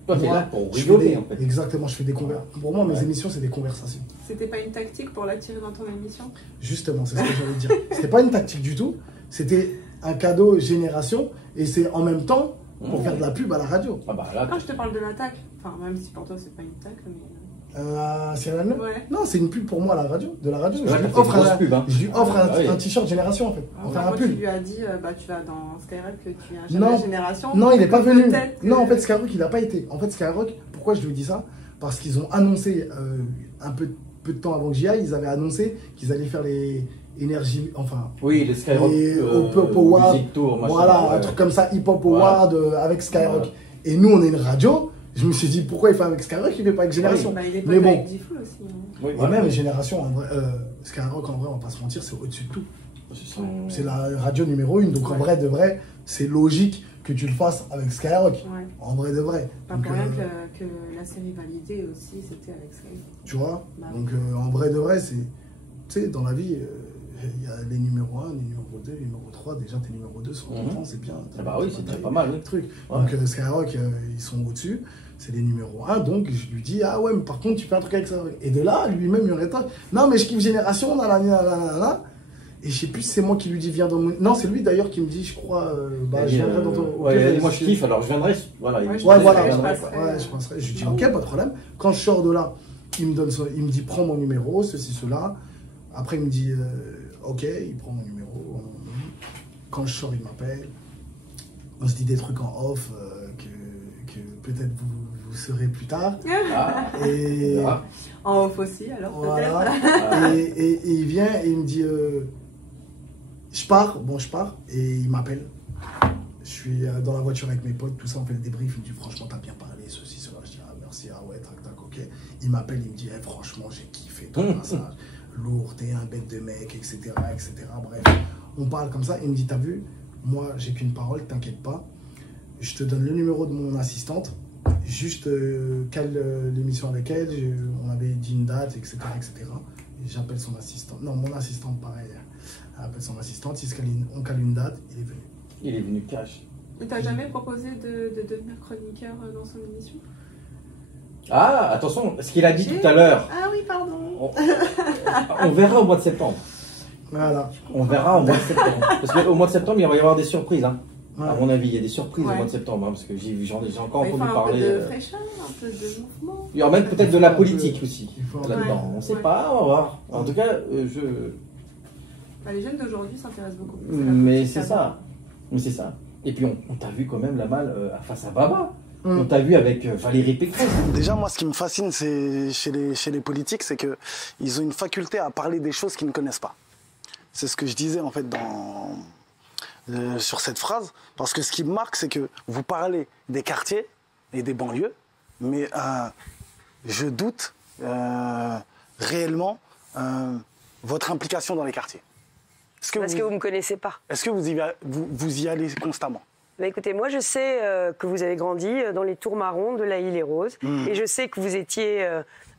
Toi, t'es Moi, là pour je fais rigoler, des- en fait. Exactement, je fais des conversations. Pour moi, mes Ouais. émissions, c'est des conversations. C'était pas une tactique pour l'attirer dans ton émission? Justement, c'est ce que j'allais dire. C'était pas une tactique du tout. C'était un cadeau Génération et c'est en même temps pour faire de la pub à la radio. Ah bah là, Non, je te parle de l'attaque. Enfin, même si pour toi, c'est pas une tacle, mais. C'est la même. Ouais. Non, c'est une pub pour moi à la radio, de la radio. Là, Je lui t'as fait une offre, grosse pub, hein. je lui offre Ah oui. un t-shirt Génération en fait. Enfin, un Moi, tu pull. lui as dit, bah, tu vas dans Skyrock, que tu viens Non. jamais à Génération. Non, il n'est pas venu. Peut-être que- Non, en fait, Skyrock, il n'a pas été. En fait, Skyrock, pourquoi je lui dis ça? Parce qu'ils ont annoncé, un peu de temps avant que j'y aille, ils avaient annoncé qu'ils allaient faire les énergies, enfin, oui, les Skyrock et au Pop Award, Music Tour, machin, voilà, ouais. un truc comme ça, Hip Hop Voilà. Award avec Skyrock. Voilà. Et nous, on est une radio. Je me suis dit, pourquoi il fait avec Skyrock, il fait pas avec Génération? Bah, il est Mais pas bon. avec Diffoul aussi. hein. Oui, Et voilà. même Génération, en vrai, Skyrock, en vrai, on va pas se mentir, c'est au-dessus de tout. C'est la radio numéro 1, donc en Ouais. vrai de vrai, c'est logique que tu le fasses avec Skyrock. Ouais. En vrai de vrai. Pas Donc, pour rien que la série validée aussi, c'était avec Skyrock. tu vois, Bah donc en vrai de vrai, c'est. Tu sais, dans la vie, il y a les numéros 1, les numéros 2, les numéros 3. Déjà, tes numéros 2 sur l'écran, c'est bien. Ah bah oui, c'est déjà pas mal, oui. Truc. Ouais. Donc Skyrock, ils sont au-dessus. C'est les numéros 1. Donc je lui dis, ah ouais, mais par contre, tu fais un truc avec Skyrock. Et de là, lui-même, il rétorque, non, mais je kiffe Génération, nanana. Et je sais plus si c'est moi qui lui dis, viens dans mon. Non, c'est lui d'ailleurs qui me dit, je crois, bah, je viendrai dans ton. Ouais, Ok, il a dit, moi je c'est- kiffe, alors je viendrai. Voilà, Ouais, il- je Ouais, passerai, voilà. je Ouais, passerai. je passerai. Je lui dis, ok, pas de problème. Quand je sors de là, il me dit, prends mon numéro, ceci, cela. Après, il me dit, ok, il prend mon numéro. Quand je sors, il m'appelle. On se dit des trucs en off que peut-être vous saurez plus tard. Ah, Et, ah, En off aussi, alors voilà. peut-être. Et il vient et il me dit, je pars, et il m'appelle. Je suis dans la voiture avec mes potes, tout ça, on fait le débrief. Il me dit, franchement, t'as bien parlé, ceci, cela. Je dis, ah merci, ah ouais, tac, tac, ok. Il m'appelle, il me dit, eh, franchement, j'ai kiffé ton passage. Lourd, t'es un bête de mec, etc., etc. Bref, on parle comme ça. Il me dit, t'as vu, moi, j'ai qu'une parole, t'inquiète pas. Je te donne le numéro de mon assistante. Juste cale l'émission avec elle. On avait dit une date, etc., etc. Et j'appelle son assistante. Non, mon assistante, pareil. Elle appelle son assistante. On cale une date, il est venu. il est venu cash. Et t'as jamais proposé de devenir chroniqueur dans son émission? Ah, attention, ce qu'il a dit tout à l'heure, Ah oui, pardon. on verra au mois de septembre. Voilà. On verra au mois de septembre. Parce qu'au mois de septembre, il va y avoir des surprises. Hein. Ouais. À mon avis, il y a des surprises au Ouais. mois de septembre. Hein, parce que j'en ai encore Il faut entendu un peu parler. de fraîcheur, un peu de mouvement. Il y aura même peut-être de la politique aussi Il faut un peu- là-dedans. Ouais. On ne sait Ouais. pas, on va voir. En tout cas, Bah, les jeunes d'aujourd'hui s'intéressent beaucoup plus. à la Mais politique c'est qu'avant. ça. Mais c'est ça. Et puis on t'a vu quand même la malle face à Baba. Mm. On t'a vu avec Valérie Pécresse. Déjà, moi, ce qui me fascine, c'est chez les politiques, c'est qu'ils ont une faculté à parler des choses qu'ils ne connaissent pas. C'est ce que je disais, en fait, sur cette phrase. Parce que ce qui me marque, c'est que vous parlez des quartiers et des banlieues, mais je doute réellement votre implication dans les quartiers. Parce que vous ne me connaissez pas. Est-ce que vous y allez constamment? Bah écoutez, moi je sais que vous avez grandi dans les tours marrons de La Île-et-Rose. Et je sais que vous étiez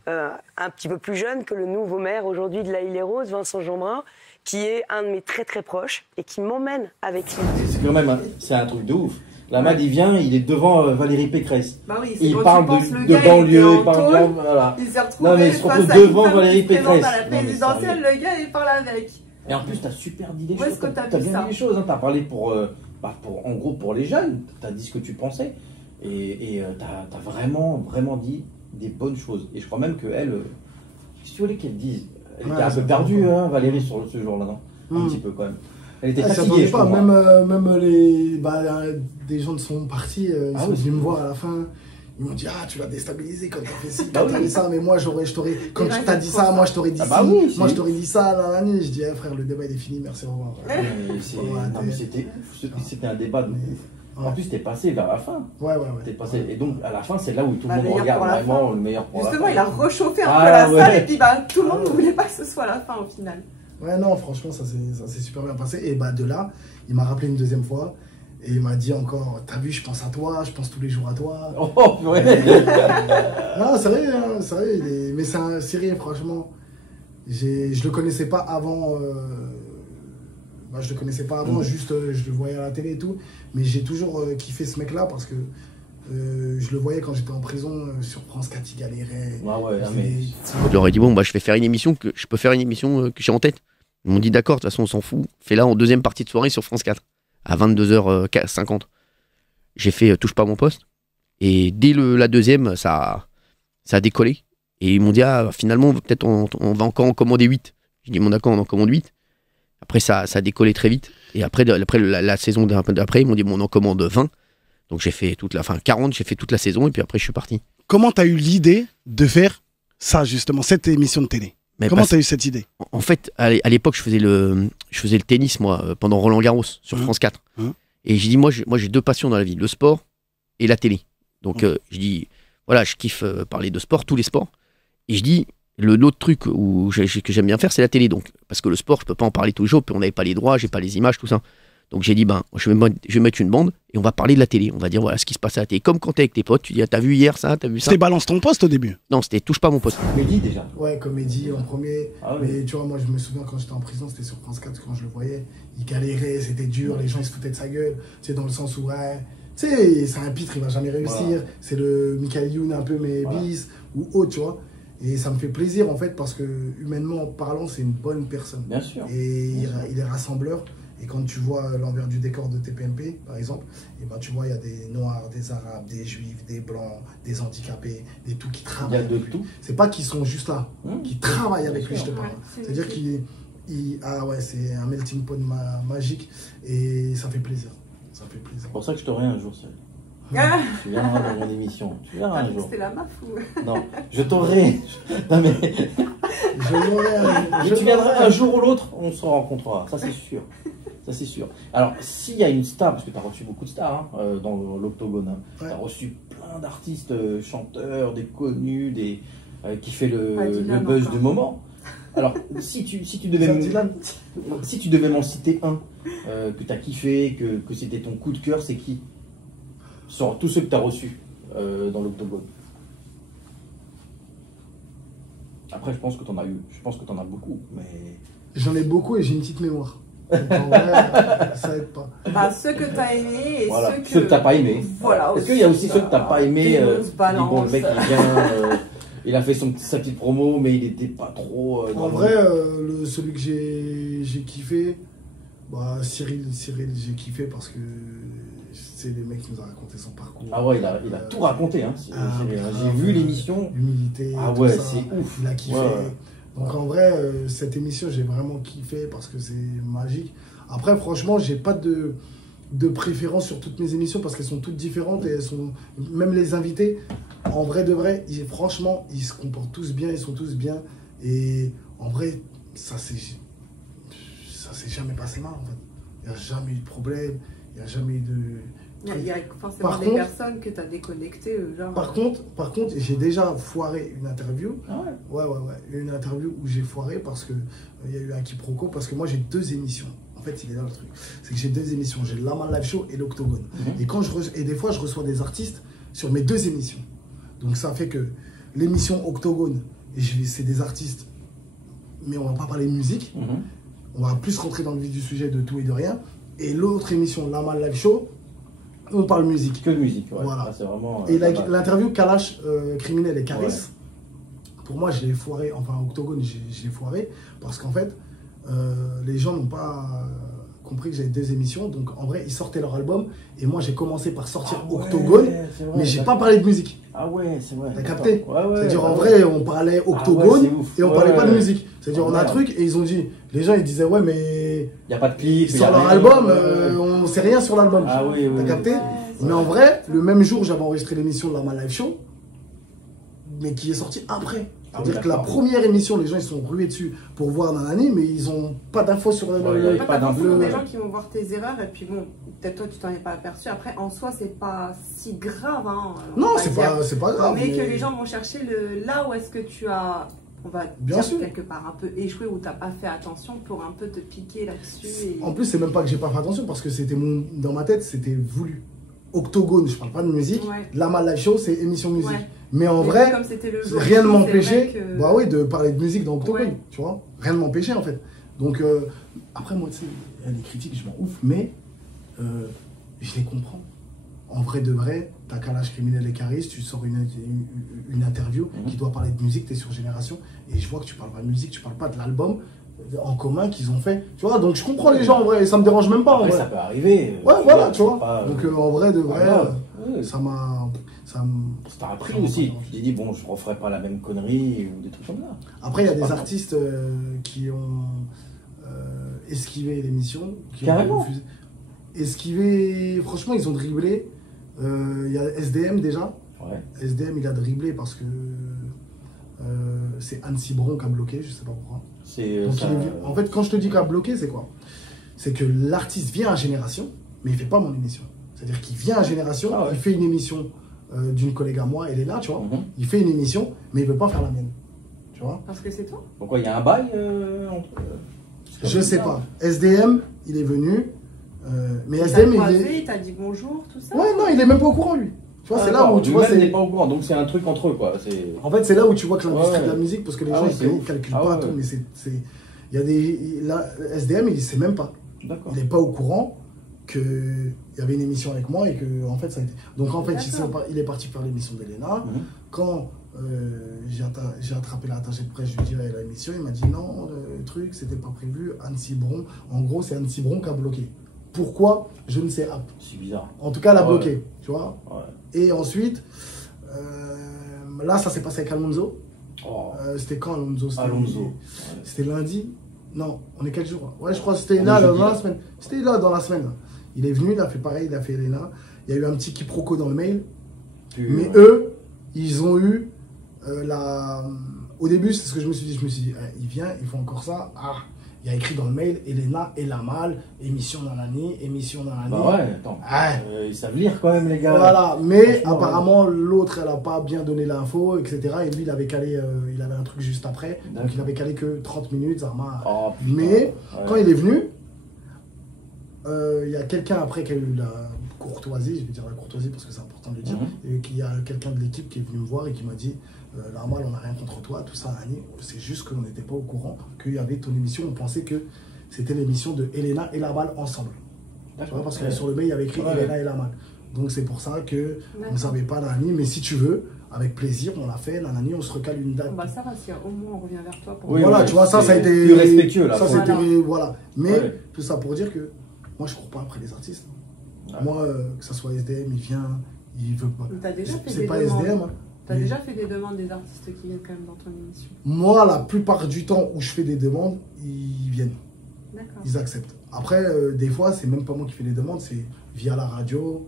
un petit peu plus jeune que le nouveau maire aujourd'hui de La Île-et-Rose, Vincent Jeanbrun, qui est un de mes très très proches et qui m'emmène avec lui. C'est quand même c'est un truc de ouf. Lamal, il vient, il est devant Valérie Pécresse. Bah oui, c'est Il quand parle tu penses, le de gars, banlieue, il il parle de... Voilà. Il s'est retrouvé Non, mais il se retrouve face à une devant femme Valérie qui se présente Pécresse. à la Non, mais présidentielle, le gars, il parle avec. Et en plus, t'as super dit les Où choses. est-ce que t'as T'as vu bien ça dit les choses. Hein. T'as parlé en gros pour les jeunes. T'as dit ce que tu pensais. Et t'as vraiment dit des bonnes choses. Et je crois même qu'elle, si tu voulais qu'elle dise, elle était un peu perdue, hein, Valérie, sur ce jour-là, non? Un petit peu quand même. Elle était fatiguée, je pas. crois. Même des gens de son parti, ils sont venus me voir à la fin. Ils m'ont dit, ah, tu l'as déstabilisé quand t'as fait ci, quand t'as fait ça, mais moi, quand tu t'as dit ça, moi, je t'aurais dit ça, moi, je t'aurais dit ça, là, je dis, frère, le débat, il est fini, merci, au revoir. C'était un débat de ouf. En plus, t'es passé vers la fin. Ouais. T'es passé, et donc, à la fin, c'est là où tout le monde regarde vraiment le meilleur pour la fin. Justement, il a réchauffé un peu la salle, et puis tout le monde ne voulait pas que ce soit la fin, au final. Ouais, non, franchement, ça s'est super bien passé. Et de là, il m'a rappelé une deuxième fois. Et il m'a dit encore, t'as vu, je pense à toi, je pense tous les jours à toi. Oh, ouais. Non, c'est vrai, mais c'est un sérieux, franchement. Je le connaissais pas avant. Je le connaissais pas avant, juste je le voyais à la télé et tout. Mais j'ai toujours kiffé ce mec-là parce que je le voyais quand j'étais en prison sur France 4, il galérait. Je leur ai dit, bon, je vais faire une émission que j'ai en tête. Ils m'ont dit, d'accord, de toute façon, on s'en fout. Fais-la en deuxième partie de soirée sur France 4. À 22h50. J'ai fait Touche pas à mon poste. Et dès la deuxième, ça a décollé. Et ils m'ont dit, finalement, peut-être on va encore en commander 8. J'ai dit, bon d'accord, on en commande 8. Après, ça a décollé très vite. Et après la saison d'après, ils m'ont dit, bon, on en commande 20. Donc j'ai fait 40, j'ai fait toute la saison. Et puis après, je suis parti. Comment tu as eu l'idée de faire ça, justement, cette émission de télé? Comment tu as eu cette idée? En fait, à l'époque, je faisais le tennis, moi, pendant Roland Garros, sur France 4. Et j'ai dit, moi, j'ai deux passions dans la vie, le sport et la télé. Donc, je dis, voilà, je kiffe parler de sport, tous les sports. Et je dis, l'autre truc que j'aime bien faire, c'est la télé. Donc, parce que le sport, je peux pas en parler tous les jours, puis on n'avait pas les droits, j'ai pas les images, tout ça. Donc j'ai dit, je vais mettre une bande et on va parler de la télé. On va dire, voilà ce qui se passe à la télé. Comme quand t'es avec tes potes, tu dis, t'as vu hier ça, t'as vu ça. C'était Balance ton poste au début? Non, c'était Touche pas à mon poste. Comédie déjà. Ouais, comédie en premier. Ah, oui. Mais tu vois, moi, je me souviens quand j'étais en prison, c'était sur France 4, quand je le voyais, il galérait, c'était dur, les gens ils se foutaient de sa gueule. Tu sais, dans le sens où, tu sais, c'est un pitre, il va jamais réussir. Voilà. C'est le Michael Youn un peu, mais bis ou autre, tu vois. Et ça me fait plaisir en fait parce que humainement parlant, c'est une bonne personne. Bien sûr. Et il est rassembleur. Et quand tu vois l'envers du décor de TPMP, par exemple, et ben tu vois, il y a des Noirs, des Arabes, des Juifs, des Blancs, des handicapés, des tout qui travaillent. Il y a de tout. C'est pas qu'ils sont juste là, qui travaillent avec lui, je te parle. C'est-à-dire c'est un melting pot magique et ça fait plaisir. Ça fait plaisir. C'est pour ça que je t'aurai un jour, seul. Tu viendras dans mon émission. Tu verras un jour. C'était la maf ou... Non, je t'aurai. Non mais. Tu viendras un jour ou l'autre, on se rencontrera. Ça c'est sûr. Ça c'est sûr. Alors s'il y a une star, parce que tu as reçu beaucoup de stars dans l'Octogone, tu as reçu plein d'artistes, chanteurs, des connus, qui fait le buzz du moment. Alors si tu devais m'en citer un que tu as kiffé, que c'était ton coup de cœur, c'est qui? Sur tous ceux que tu as reçus dans l'Octogone. Après, je pense que tu en as eu. Je pense que tu en as beaucoup, mais... J'en ai beaucoup et j'ai une petite mémoire. Donc, en vrai, ça aide pas. Ceux que tu as aimés et voilà. ceux que... Ceux que tu n'as pas aimés. Voilà. Est-ce qu'il y a aussi ceux que tu n'as pas aimés bon, le mec, il vient... il a fait sa petite promo, mais il n'était pas trop... en vrai, celui que j'ai kiffé... Cyril, j'ai kiffé parce que... C'est le mec qui nous a raconté son parcours. Ah ouais, il a tout raconté. Hein. J'ai vu l'émission. L'humilité. Ah ouais, c'est ouf. Il a kiffé. Ouais. Donc en vrai, cette émission, j'ai vraiment kiffé parce que c'est magique. Après, franchement, j'ai pas de préférence sur toutes mes émissions parce qu'elles sont toutes différentes et elles sont. Même les invités, en vrai de vrai, franchement, ils se comportent tous bien, ils sont tous bien. Et en vrai, ça s'est jamais passé mal en fait. Il n'y a jamais eu de problème. Il n'y a jamais eu de... Il y a forcément des personnes que tu as déconnectées. Genre... Par contre, j'ai déjà foiré une interview. Ah ouais. Ouais. Une interview où j'ai foiré parce qu'il y a eu un quiproquo. Parce que moi, j'ai deux émissions. En fait, il est là le truc. C'est que j'ai deux émissions. J'ai le Lamal Live Show et l'Octogone. Et des fois, je reçois des artistes sur mes deux émissions. Donc, ça fait que l'émission Octogone, c'est des artistes, mais on ne va pas parler de musique. On va plus rentrer dans le vif du sujet de tout et de rien. Et l'autre émission, Lamal Live Show, on parle musique. Que de musique, ouais. Voilà. Ah, c'est vraiment. Et pas mal. l'interview Kalash, Criminel et Caris, Ouais. pour moi, je l'ai foiré, enfin, Octogone, je l'ai foiré, parce qu'en fait, les gens n'ont pas compris que j'avais 2 émissions, donc en vrai, ils sortaient leur album, et moi, j'ai commencé par sortir Ah ouais, Octogone, c'est vrai, mais j'ai d'accord. pas parlé de musique. Ah ouais, c'est vrai. T'as d'accord. capté? Ouais, ouais. C'est-à-dire, en ouais. vrai, on parlait Octogone, c'est ouf. et on Ouais, parlait pas de ouais. musique. C'est-à-dire, Ah, on a un merde. truc, et ils ont dit, les gens, ils disaient, ouais, mais Il n'y a pas de clip. ils y a sortent leur rien. album, Ouais. on sait rien sur l'album. Ah oui, oui. T'as oui. capté? Ouais, Mais en vrai, le même jour, j'avais enregistré l'émission de la Ma Live Show, mais qui est sortie après. Ah C'est-à-dire oui, que la d'accord. première émission, les gens ils sont rués dessus pour voir Nanani, mais ils ont pas d'infos sur Ouais, il y avait Pas pas forcément d'infos. des gens qui vont voir tes erreurs et puis bon, peut-être toi tu t'en es pas aperçu. Après, en soi, c'est pas si grave. Hein, on Non, va c'est dire. pas grave. Mais que les gens vont chercher là où est-ce que tu as, on va Bien dire sûr. quelque part, un peu échoué ou t'as pas fait attention pour un peu te piquer là-dessus. Et... En plus, c'est même pas que j'ai pas fait attention parce que c'était dans ma tête, c'était voulu. Octogone, je parle pas de musique. Ouais. La Ma Live Show, c'est émission musique. Ouais. Mais en Mais vrai, comme c'était le jour rien ne J, c'est m'empêchait vrai que- bah oui, de parler de musique dans Octogone, Ouais. tu vois. Rien ne m'empêchait en fait. Donc, après, moi, tu sais, il y a des critiques, je m'en ouf, mais je les comprends. En vrai de vrai, t'as Kalash, Criminel et Caris, tu sors une interview qui doit parler de musique, t'es sur Génération, et je vois que tu parles pas de musique, tu parles pas de l'album en commun qu'ils ont fait. Tu vois, donc je comprends les gens en vrai, et ça me dérange même pas en Après, vrai. ça peut arriver. Ouais, voilà, tu c'est vois. pas, Donc en vrai de vrai, grave. Ouais. ça m'a. Ça t'a appris aussi. Tu t'es dit, bon, je referai pas la même connerie ou des trucs comme ça. Après, il y a C'est des pas artistes qui ont esquivé l'émission, qui Carrément. ont refusé. Esquivé, franchement, ils ont dribblé. Il y a SDM déjà. Ouais. SDM, il a dribblé parce que c'est Anne Cibron qui a bloqué, je sais pas pourquoi. C'est. Donc, ça- en fait, quand je te dis qu'il a bloqué, c'est quoi? C'est que l'artiste vient à Génération, mais il fait pas mon émission. C'est-à-dire qu'il vient à Génération, Ah ouais. il fait une émission d'une collègue à moi, elle est là, tu vois. Mhm. Il fait une émission, mais il veut pas faire la mienne. Tu vois? Parce que c'est toi. Pourquoi il y a un bail entre. c'est Je comme sais ça. pas. SDM, il est venu, mais Il t'a SDM, il croisé, est. il t'a dit bonjour, tout ça. Ouais, non, il est même pas au courant, lui. Tu vois, Ah, c'est là où d'accord, tu vois. lui-même c'est- n'est pas au courant, donc c'est un truc entre eux, quoi. C'est. En fait, c'est là où tu vois que l'industrie Ouais, de la ouais. musique, parce que les Ah gens, ouais, ils c'est ouf. calculent Ah pas ouais. tout, mais c'est. Il y a des. Là, SDM, il sait même pas. D'accord. Il n'est pas au courant qu'il y avait une émission avec moi et que, en fait, ça a été. Donc, en fait, D'accord. il est parti faire l'émission d'Elena. Mhm. Quand j'ai attrapé l'attaché de presse, je lui dis la l'émission, il m'a dit non, le truc, c'était pas prévu. Anne Cibron, en gros, c'est Anne Cibron qui a bloqué. Pourquoi? Je ne sais pas. C'est bizarre. En tout cas, elle a Ouais. bloqué, tu vois. Ouais. Et ensuite, là, ça s'est passé avec Alonso. Oh. C'était quand Alonso? Alonso. Ouais. C'était lundi. Non, on est quel jour là? Ouais, je crois que c'était On là est jeudi, dans la là. semaine. C'était là dans la semaine. Là. Il est venu, il a fait pareil, il a fait Elena. Il y a eu un petit quiproquo dans le mail. Mais eux, ils ont eu la. Au début, c'est ce que je me suis dit. Je me suis dit, il vient, il faut encore ça. Ah, il y a écrit dans le mail Elena et la malle, émission nanani, émission nanani. Bah ouais, attends. Ah. Ils savent lire quand même, les gars. Voilà, mais Franchement, apparemment l'autre elle a pas bien donné l'info, etc. Et lui il avait calé, il avait un truc juste après, donc D'accord. il avait calé que 30 minutes, Zarma. Oh, putain. Mais Ouais. quand il est venu, il y a quelqu'un après qui a eu la courtoisie, je vais dire la courtoisie parce que c'est important de le dire, Mhm. et qu'il y a quelqu'un de l'équipe qui est venu me voir et qui m'a dit Normal, on n'a rien contre toi, tout ça, Annie, c'est juste qu'on n'était pas au courant qu'il y avait ton émission, on pensait que c'était l'émission de Elena et la balle ensemble. Tu vois, parce que sur le mail il y avait écrit Ouais. Elena et la balle. Donc c'est pour ça que on ne D'accord. savait pas Nanani, mais si tu veux, avec plaisir, on l'a fait, Nanani, on se recale une date. Bah ça va, si au moins on revient vers toi pour Oui, Voilà, ouais, tu vois, ça a c'est été. plus respectueux, là, Ça, pour le c'était. Voilà. Mais Ouais. tout ça pour dire que moi, je cours pas après les artistes. Ouais. Moi, que ça soit SDM, il vient, il veut pas. Mais t'as déjà fait C'est des pas demandes. SDM. Hein. T'as Mais déjà fait des demandes des artistes qui viennent quand même dans ton émission. Moi, la plupart du temps où je fais des demandes, ils viennent, D'accord. ils acceptent. Après, des fois, c'est même pas moi qui fais les demandes, c'est via la radio,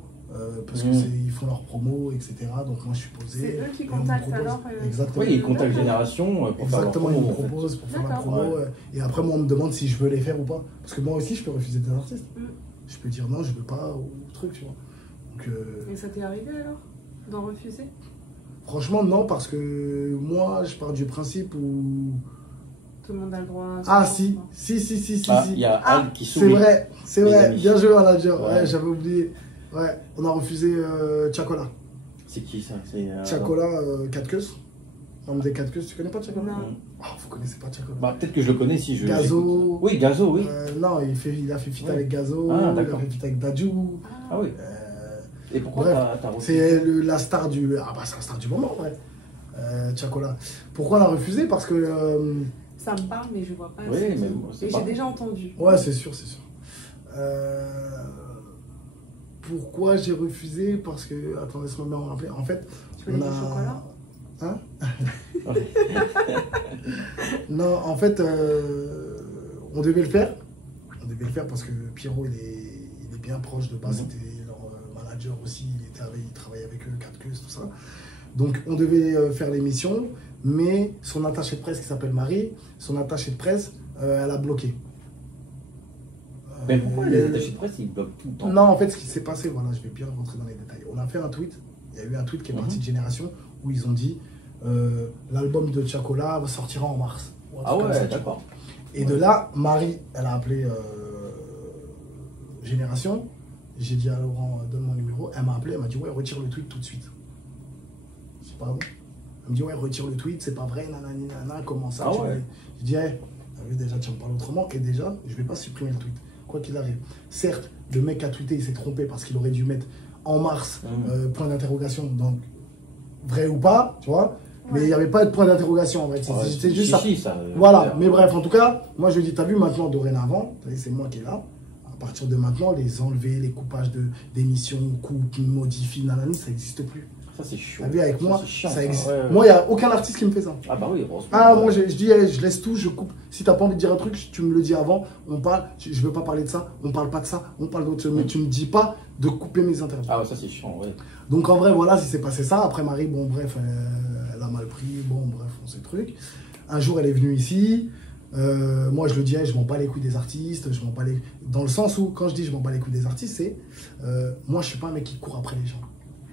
parce que ils font leurs promos, etc. Donc moi, je suis posé. C'est eux qui et on me contactent propose. alors Exactement. Oui, ils contactent Génération pour faire leur Exactement, ils promo, me en fait. proposent pour faire la D'accord. promo. Ouais. Et après, moi, on me demande si je veux les faire ou pas. Parce que moi aussi, je peux refuser des artistes. Mm. Je peux dire non, je veux pas, ou truc, tu vois. Donc, Et ça t'est arrivé alors d'en refuser? franchement, non, parce que moi, je pars du principe où. Tout le monde a le droit à son Ah, droit. si, si. Ah, il y a Ah, Al qui C'est sourit. vrai, c'est Les vrai. amis. Bien joué, manager. Ouais, Ouais. j'avais oublié. Ouais, on a refusé Chacola. C'est qui ça? C'est. Chacola, 4 queues. Homme des 4 queues, tu connais pas Chacola? Non. Oh, vous connaissez pas Chacola. Bah, peut-être que je le connais si je. Gazo. j'écoute. Oui, Gazo, oui. Non, il a fait feat Ouais. avec Gazo, Ah, il a d'accord. fait feat avec Dadju. Ah oui. Et pourquoi Bref, t'as refusé? c'est la star du... Ah bah c'est la star du moment, en vrai. Chacola. Pourquoi la refuser? Parce que... Ça me parle, mais je vois pas. Oui, c'est mais qui. moi, c'est Et pas- j'ai déjà entendu. Ouais, c'est sûr, c'est sûr. Pourquoi j'ai refusé? Parce que... Attends, laisse-moi bien me rappeler. En fait, Tu voulais du chocolat? Hein? Non, en fait, on devait le faire. On devait le faire parce que Pierrot, il est bien proche de base. C'était leur manager aussi. Il travaillait avec eux, 4 queues, tout ça. Donc, on devait faire l'émission. Mais son attachée de presse, qui s'appelle Marie, son attachée de presse, elle a bloqué. Mais pourquoi les attachés de presse, ils bloquent tout le temps? Non, en fait, ce qui s'est passé, voilà, je vais bien rentrer dans les détails. On a fait un tweet. Il y a eu un tweet qui est parti de Génération où ils ont dit l'album de Chacola sortira en mars. Ou un Ah truc comme ouais, ça. d'accord. Et de là, Marie, elle a appelé Génération. J'ai dit à Laurent, donne mon numéro. Elle m'a appelé, elle m'a dit, ouais, retire le tweet tout de suite. Je dis, pardon. Elle me dit, ouais, retire le tweet, c'est pas vrai, nanani, nanana, comment ça? Ah tu ouais. veux Je dis, hey, t'as vu, déjà, tu me parles autrement. Et déjà, je vais pas supprimer le tweet, quoi qu'il arrive. Certes, le mec qui a tweeté, il s'est trompé parce qu'il aurait dû mettre en mars, point d'interrogation. Donc, vrai ou pas, tu vois. Mais il n'y avait pas de point d'interrogation en fait. Ouais, C'est juste ça. chichi, ça. Voilà, mais bref, en tout cas, moi je dis, t'as vu maintenant, dorénavant, c'est moi qui est là. À partir de maintenant, les enlever, les coupages d'émissions, coupes, modifient, nanani, ça n'existe plus. Ça, c'est chiant. T'as vu, avec Ça, moi, c'est chiant, ça ça. existe. Ouais, ouais. Moi, il n'y a aucun artiste qui me fait ça. Ah bah oui, heureusement. Ah, moi je dis, hey, je laisse tout, je coupe. Si t'as pas envie de dire un truc, tu me le dis avant, on parle, je veux pas parler de ça, on parle pas de ça, on parle d'autre chose. Mais tu me dis pas de couper mes interviews. Ah ouais, ça c'est chiant, ouais. Donc en vrai, voilà, si c'est passé ça. Après, Marie, bon, bref, elle a mal pris. Bon, bref, on sait le truc. Un jour, elle est venue ici. Moi, je le dis, je m'en bats les couilles des artistes. Je m'en bats les... Dans le sens où, quand je dis je m'en bats les couilles des artistes, c'est... moi, je suis pas un mec qui court après les gens.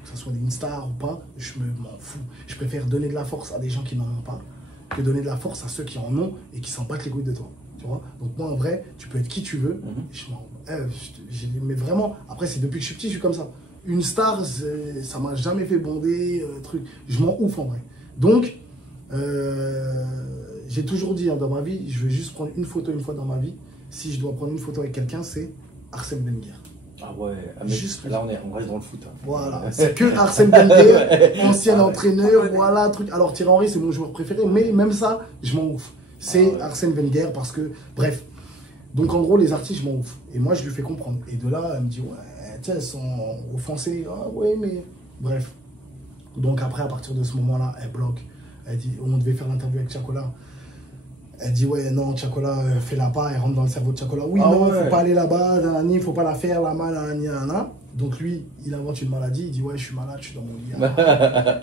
Que ce soit une star ou pas, je m'en fous. Je préfère donner de la force à des gens qui n'en ont pas que donner de la force à ceux qui en ont et qui s'en battent les couilles de toi. Tu vois? Donc moi, en vrai, tu peux être qui tu veux. Mais vraiment, après, c'est depuis que je suis petit, je suis comme ça. Une star, ça m'a jamais fait bonder, truc. Je m'en ouf en vrai. Donc, j'ai toujours dit dans ma vie, je vais juste prendre une photo une fois dans ma vie. Si je dois prendre une photo avec quelqu'un, c'est Arsène Wenger. Ah ouais, mais Juste là on reste dans le foot. Hein. Voilà, c'est que Arsène Wenger, ancien entraîneur, voilà, truc. Alors Thierry Henry, c'est mon joueur préféré, mais même ça, je m'en ouf. C'est Arsène Wenger parce que, bref. Donc en gros, les artistes, je m'en ouf. Et moi, je lui fais comprendre. Et de là, elle me dit, ouais, tu sais, elles sont offensées. Ah ouais, mais. Bref. Donc après, à partir de ce moment-là, elle bloque. Elle dit, on devait faire l'interview avec Chacola. Elle dit, ouais, non, Chacola, fais-la pas, elle rentre dans le cerveau de Chacola. Oui, non, il faut pas aller là-bas, il faut pas la faire, la mal, nanana. Donc lui, il invente une maladie, il dit, ouais, je suis malade, je suis dans mon lit.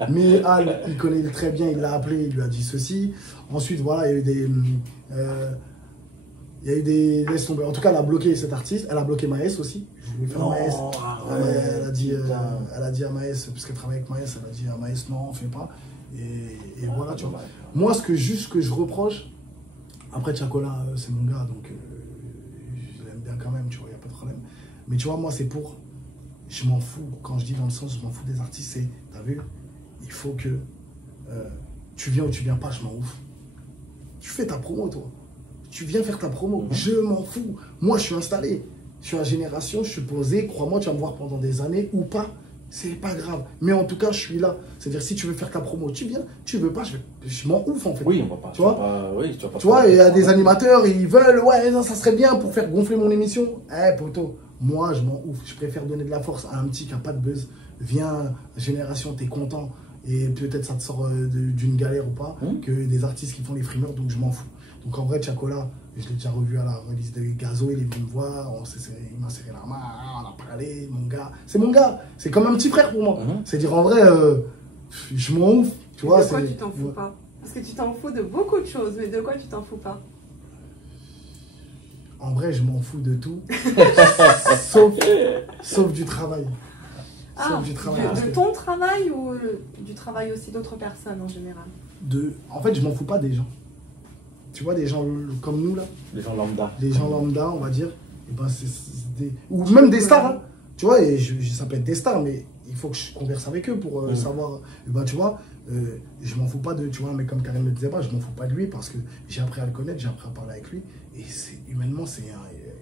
Mais Al, il connaît très bien, il l'a appelé, il lui a dit ceci. Ensuite, voilà, il y a eu des... il y a eu des... Laisse tomber. En tout cas, elle a bloqué cet artiste, elle a bloqué Maës aussi. Je voulais faire Maës. Elle a dit à Maës, puisqu'elle travaille avec Maës, elle a dit à Maës, non, fais pas. Et voilà, tu vois. Moi, ce que je reproche, après Chacola, c'est mon gars, donc je l'aime bien quand même, tu vois, il n'y a pas de problème. Mais tu vois, moi, c'est pour... Je m'en fous. Quand je dis dans le sens, je m'en fous des artistes, c'est... T'as vu? Il faut que... tu viens ou tu viens pas, je m'en ouf. Tu fais ta promo, toi. Tu viens faire ta promo. Je m'en fous. Moi, je suis installé. Je suis à Génération, je suis posé. Crois-moi, tu vas me voir pendant des années ou pas. C'est pas grave. Mais en tout cas, je suis là. C'est-à-dire, si tu veux faire ta promo, tu viens. Tu veux pas, je m'en ouf, en fait. Oui, on va pas. Tu vois, tu vois, il y a des animateurs, ils veulent, ouais, non, ça serait bien pour faire gonfler mon émission. Eh, poto, moi, je m'en ouf. Je préfère donner de la force à un petit qui a pas de buzz. Viens, Génération, t'es content. Et peut-être ça te sort d'une galère ou pas, que des artistes qui font les frimeurs, donc je m'en fous. Donc en vrai, Chacola, je l'ai déjà revu à la release de Gazo, il est venu me voir, il m'a serré la main, on a parlé, mon gars. C'est mon gars, c'est comme un petit frère pour moi. C'est-à-dire en vrai, je m'en ouf. Tu vois, de quoi tu t'en fous pas? Parce que tu t'en fous de beaucoup de choses, mais de quoi tu t'en fous pas? En vrai, je m'en fous de tout, sauf du travail. Ah, de ton travail ou du travail aussi d'autres personnes en général? En fait, je m'en fous pas des gens. Tu vois, des gens comme nous, là. Les gens lambda. Les gens lambda, on va dire. Et ben, ou même des stars, hein. Tu vois, et ça peut être des stars, mais il faut que je converse avec eux pour savoir. Et ben, tu vois, je m'en fous pas de, tu vois, un mec comme Karim Benzema, je m'en fous pas de lui parce que j'ai appris à le connaître, j'ai appris à parler avec lui. Et humainement, c'est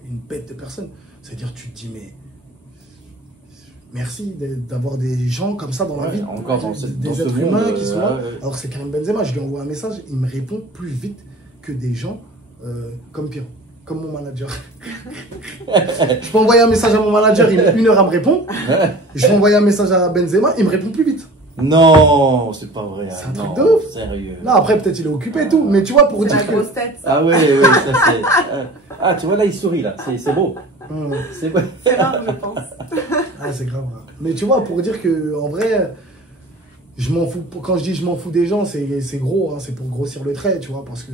une bête de personne. C'est-à-dire, tu te dis, mais merci d'avoir des gens comme ça dans la vie. Encore dans ce des êtres monde, humains qui sont là. ouais. Alors que c'est Karim Benzema, je lui envoie un message, il me répond plus vite que des gens comme Pierre, comme mon manager. Je peux envoyer un message à mon manager, il met 1 heure à me répondre. Je vais envoyer un message à Benzema, il me répond plus vite. Non, c'est pas vrai. C'est un non, truc de ouf. Sérieux. Non, après peut-être il est occupé et tout, mais tu vois, pour C'est dire la que... grosse tête. Ah oui, oui, ça c'est. Ah, tu vois là, il sourit là. C'est beau. C'est beau. C'est rare, je pense. Ah, c'est grave. Mais tu vois, pour dire que en vrai, je m'en fous. Quand je dis je m'en fous des gens, c'est gros, hein, c'est pour grossir le trait, tu vois, parce que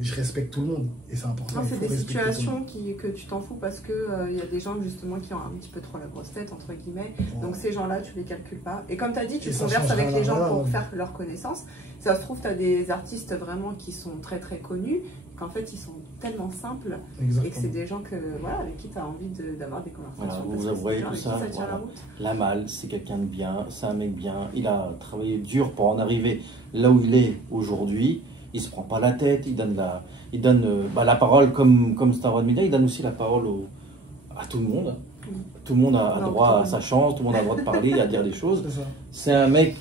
je respecte tout le monde et c'est important. Non, il c'est faut des respecter tout le situations monde. que tu t'en fous parce que y a des gens justement qui ont un petit peu trop la grosse tête, entre guillemets. Ouais. Donc ces gens-là, tu les calcules pas. Et comme tu as dit, tu Et ça converses change avec rien, les gens voilà, pour ouais. faire leur connaissance. Ça se trouve, tu as des artistes vraiment qui sont très très connus, qu'en fait ils sont tellement simples et que c'est Exactement. des gens que, voilà, avec qui tu as envie d'avoir des conversations. Voilà, parce vous que voyez c'est des tout gens ça. avec qui tient Voilà. la route. Lamal, c'est quelqu'un de bien, c'est un mec bien. Il a travaillé dur pour en arriver là où il est aujourd'hui. Il se prend pas la tête, il donne la parole comme c'est un roi de média, il donne aussi la parole à tout le monde. Tout le monde a Non, droit tout le à monde. sa chance, tout le monde a le droit de parler, à dire des choses. C'est ça. C'est un mec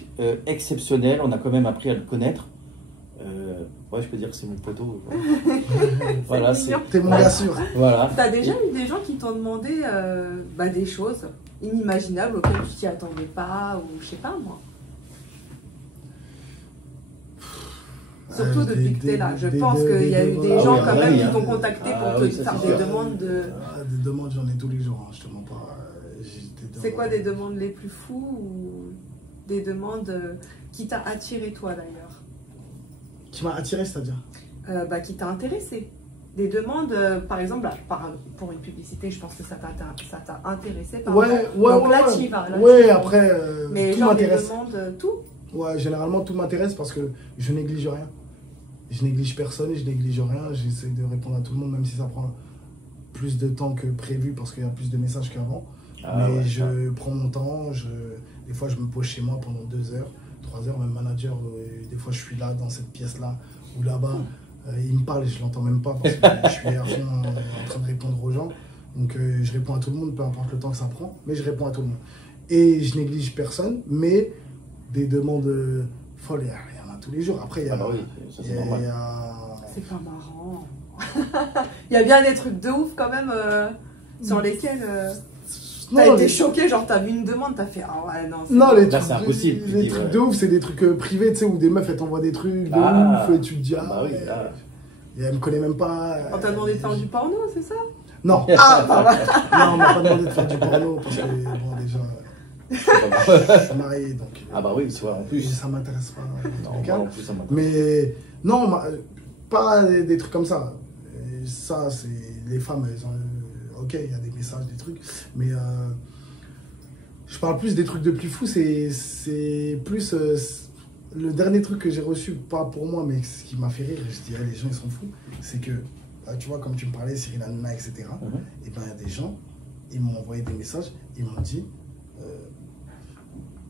exceptionnel, on a quand même appris à le connaître. Ouais, je peux dire que c'est mon poteau. Voilà, c'est. mignon. T'es mon gars sûr. Voilà. T'as déjà eu des gens qui t'ont demandé des choses inimaginables auxquelles tu t'y attendais pas, ou je sais pas moi. Surtout depuis que t'es là. Je pense qu'il y a eu des Ah gens oui, quand ah même oui, qui hein. t'ont contacté Ah pour te oui, ça, faire c'est des sûr. demandes de. Ah, des demandes, j'en ai tous les jours, hein, je te mens pas. C'est quoi des demandes les plus fous ou des demandes qui t'a attiré toi d'ailleurs Qui m'a attiré, c'est-à-dire qui t'a intéressé. Des demandes, par exemple, pour une publicité, je pense que ça t'a intéressé. Par Ouais, exemple. ouais, Donc ouais. là, tu y vas. Là, Ouais, tu y vas. après, Mais tout genre des m'intéresse. demandes, tout. Ouais, généralement, tout m'intéresse parce que je néglige rien. Je néglige personne, je néglige rien. J'essaie de répondre à tout le monde, même si ça prend plus de temps que prévu parce qu'il y a plus de messages qu'avant. Ah Mais ouais, je prends mon temps. Des fois, je me pose chez moi pendant 2 heures, 3 heures. Même manager, des fois, je suis là, dans cette pièce-là ou là-bas. Il me parle et je l'entends même pas parce que je suis à fond en train de répondre aux gens. Donc, je réponds à tout le monde, peu importe le temps que ça prend. Mais je réponds à tout le monde. Et je néglige personne, mais des demandes folles, il y en a tous les jours. Après, il y a... Ah bah oui, ça c'est normal. C'est pas marrant. Il y a bien des trucs de ouf quand même sur lesquels t'as Non, été les- choqué, genre t'as vu une demande, t'as fait ah ouais non. Non, les Là, trucs, c'est impossible, tu les dis, trucs ouais. de ouf, c'est des trucs privés, tu sais, où des meufs, elles t'envoient des trucs de Ah. ouf, et tu te dis, Bah oui, là. et elle me connaît même pas. On t'a demandé de faire du porno, c'est ça? Non, Ah, pardon. non, on m'a pas demandé de faire du porno, parce que, bon, déjà, C'est pas grave. je suis marié, donc Ah bah oui, tu vois, en plus. ça m'intéresse pas. dans tous Non, les cas. moi, en plus, ça m'intéresse. Mais non, pas des trucs comme ça. Et ça, c'est les femmes, elles ont. Ok, il y a des messages, des trucs, mais je parle plus des trucs de plus fous. C'est plus le dernier truc que j'ai reçu, pas pour moi, mais ce qui m'a fait rire. Je dirais les gens ils sont fous. C'est que tu vois, comme tu me parlais, Cyril Hanouna, etc. Et ben il y a des gens, ils m'ont envoyé des messages, ils m'ont dit.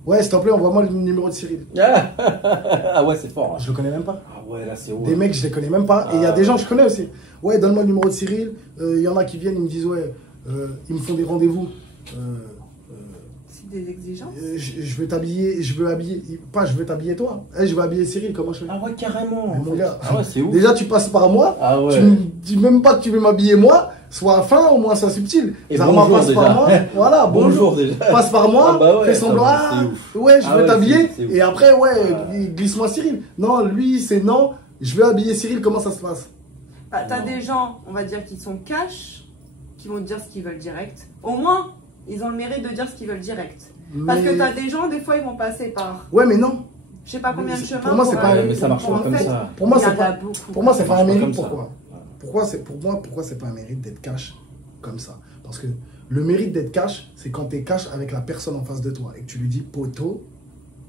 Ouais, s'il te plaît, envoie-moi le numéro de Cyril. Ah ouais, c'est fort. Hein. Je le connais même pas. Ah ouais, là c'est haut. Des mecs, je les connais même pas. Et il y a des gens que je connais aussi. Ouais, donne-moi le numéro de Cyril. Il y en a qui viennent, ils me disent, ouais, ils me font des rendez-vous. C'est des exigences. Je veux t'habiller, je veux t'habiller toi. Je veux habiller Cyril, comment je fais? Ah ouais, carrément. Mais mon gars, Ah ouais, c'est ouf. déjà tu passes par moi, Ah ouais. tu me dis même pas que tu veux m'habiller moi, soit fin, au moins soit subtil. Et Zarma bonjour passe déjà. par moi, voilà, Bonjour déjà. passe par moi, Ah bah ouais, fais semblant, ça, c'est ah, ouf. ouais, je Ah veux ouais, t'habiller, c'est ouf. et après, ouais, Ah. glisse-moi Cyril. Non, lui, c'est non, je veux habiller Cyril, comment ça se passe? Bah, t'as Non. des gens, on va dire, qui sont cash, qui vont te dire ce qu'ils veulent direct. Au moins, ils ont le mérite de dire ce qu'ils veulent direct. Parce que t'as des gens, des fois, ils vont passer par Ouais, mais non. je sais pas combien de Mais chemins. pour moi, c'est pas- mais ça marche pour pas en comme fait, ça. Pour moi, il y c'est en a pas, beaucoup. pour moi, c'est pas un marche pas mérite. comme ça. Pourquoi? Pourquoi c'est pas un mérite d'être cash comme ça? Parce que le mérite d'être cash, c'est quand tu es cash avec la personne en face de toi et que tu lui dis poto,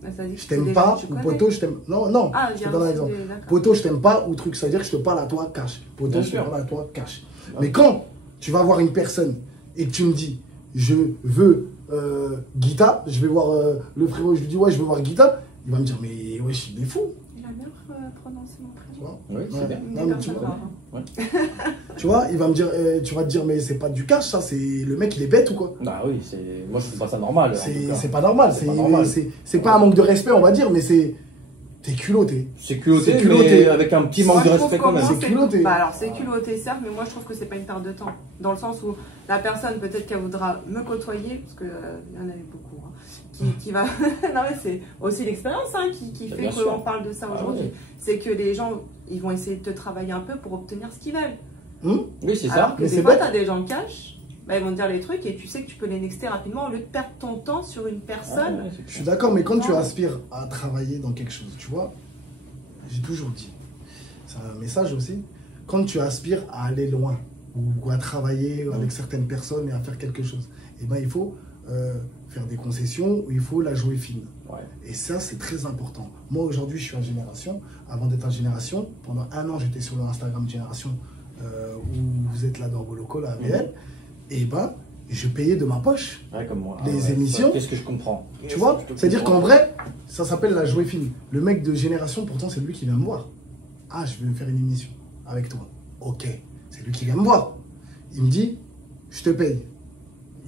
Bah, ça dit que je c'est t'aime des pas, gens que tu ou connais. poto, je t'aime. Non, non, Ah, je il y te a donne un aussi exemple. des- d'accord. Poto, je t'aime pas, ou truc, ça veut dire que je te parle à toi cash. Poto, Bien je te sûr. parle à toi cash. Mais quand tu vas voir une personne et que tu me dis, je veux Guita, je vais voir le frérot, je lui dis, ouais, je veux voir Guita, il va me dire, mais wesh, il est fou. la meilleure prononcer mon Tu prénom. vois Oui, c'est Ouais. bien. Non, mais tu vois, tu vas te dire, mais c'est pas du cash, ça, c'est le mec, il est bête ou quoi? Ah oui, moi je trouve pas ça normal. en tout cas. C'est pas normal, C'est pas normal. c'est pas un manque de respect, on va dire, mais t'es culotté. C'est culotté, C'est culotté. mais avec un petit manque de respect quand même. C'est culotté. Bah alors c'est culotté certes, mais moi je trouve que c'est pas une perte de temps. Dans le sens où la personne peut-être qu'elle voudra me côtoyer, parce que il y en a eu beaucoup, hein, qui va. Non mais c'est aussi l'expérience qui Bah, fait bien qu'on sûr. parle de ça Ah aujourd'hui. ouais. C'est que les gens ils vont essayer de te travailler un peu pour obtenir ce qu'ils veulent. Oui, c'est Alors ça. que Mais des c'est fois bête. t'as des gens cash, bah, ils vont te dire les trucs et tu sais que tu peux les nexter rapidement au lieu de perdre ton temps sur une personne. Ah, ouais, c'est Je suis d'accord, mais quand tu Non. aspires à travailler dans quelque chose, tu vois, j'ai toujours dit, c'est un message aussi, quand tu aspires à aller loin ou à travailler avec certaines personnes et à faire quelque chose, eh ben, il faut faire des concessions ou il faut la jouer fine. Ouais. Et ça, c'est très important. Moi, aujourd'hui, je suis à Génération. Avant d'être à Génération, pendant 1 an, j'étais sur le Instagram Génération où vous êtes là dans Boloco, là, AVL. Et ben, je payais de ma poche. Ouais, comme moi. Les Ah ouais, émissions. ça, qu'est-ce que je comprends? Tu vois, Je te c'est-à-dire comprends. qu'en vrai, ça s'appelle la jouer fine. Le mec de Génération, pourtant, c'est lui qui vient me voir. Ah, je vais faire une émission avec toi. Ok, c'est lui qui vient me voir. Il me dit, je te paye.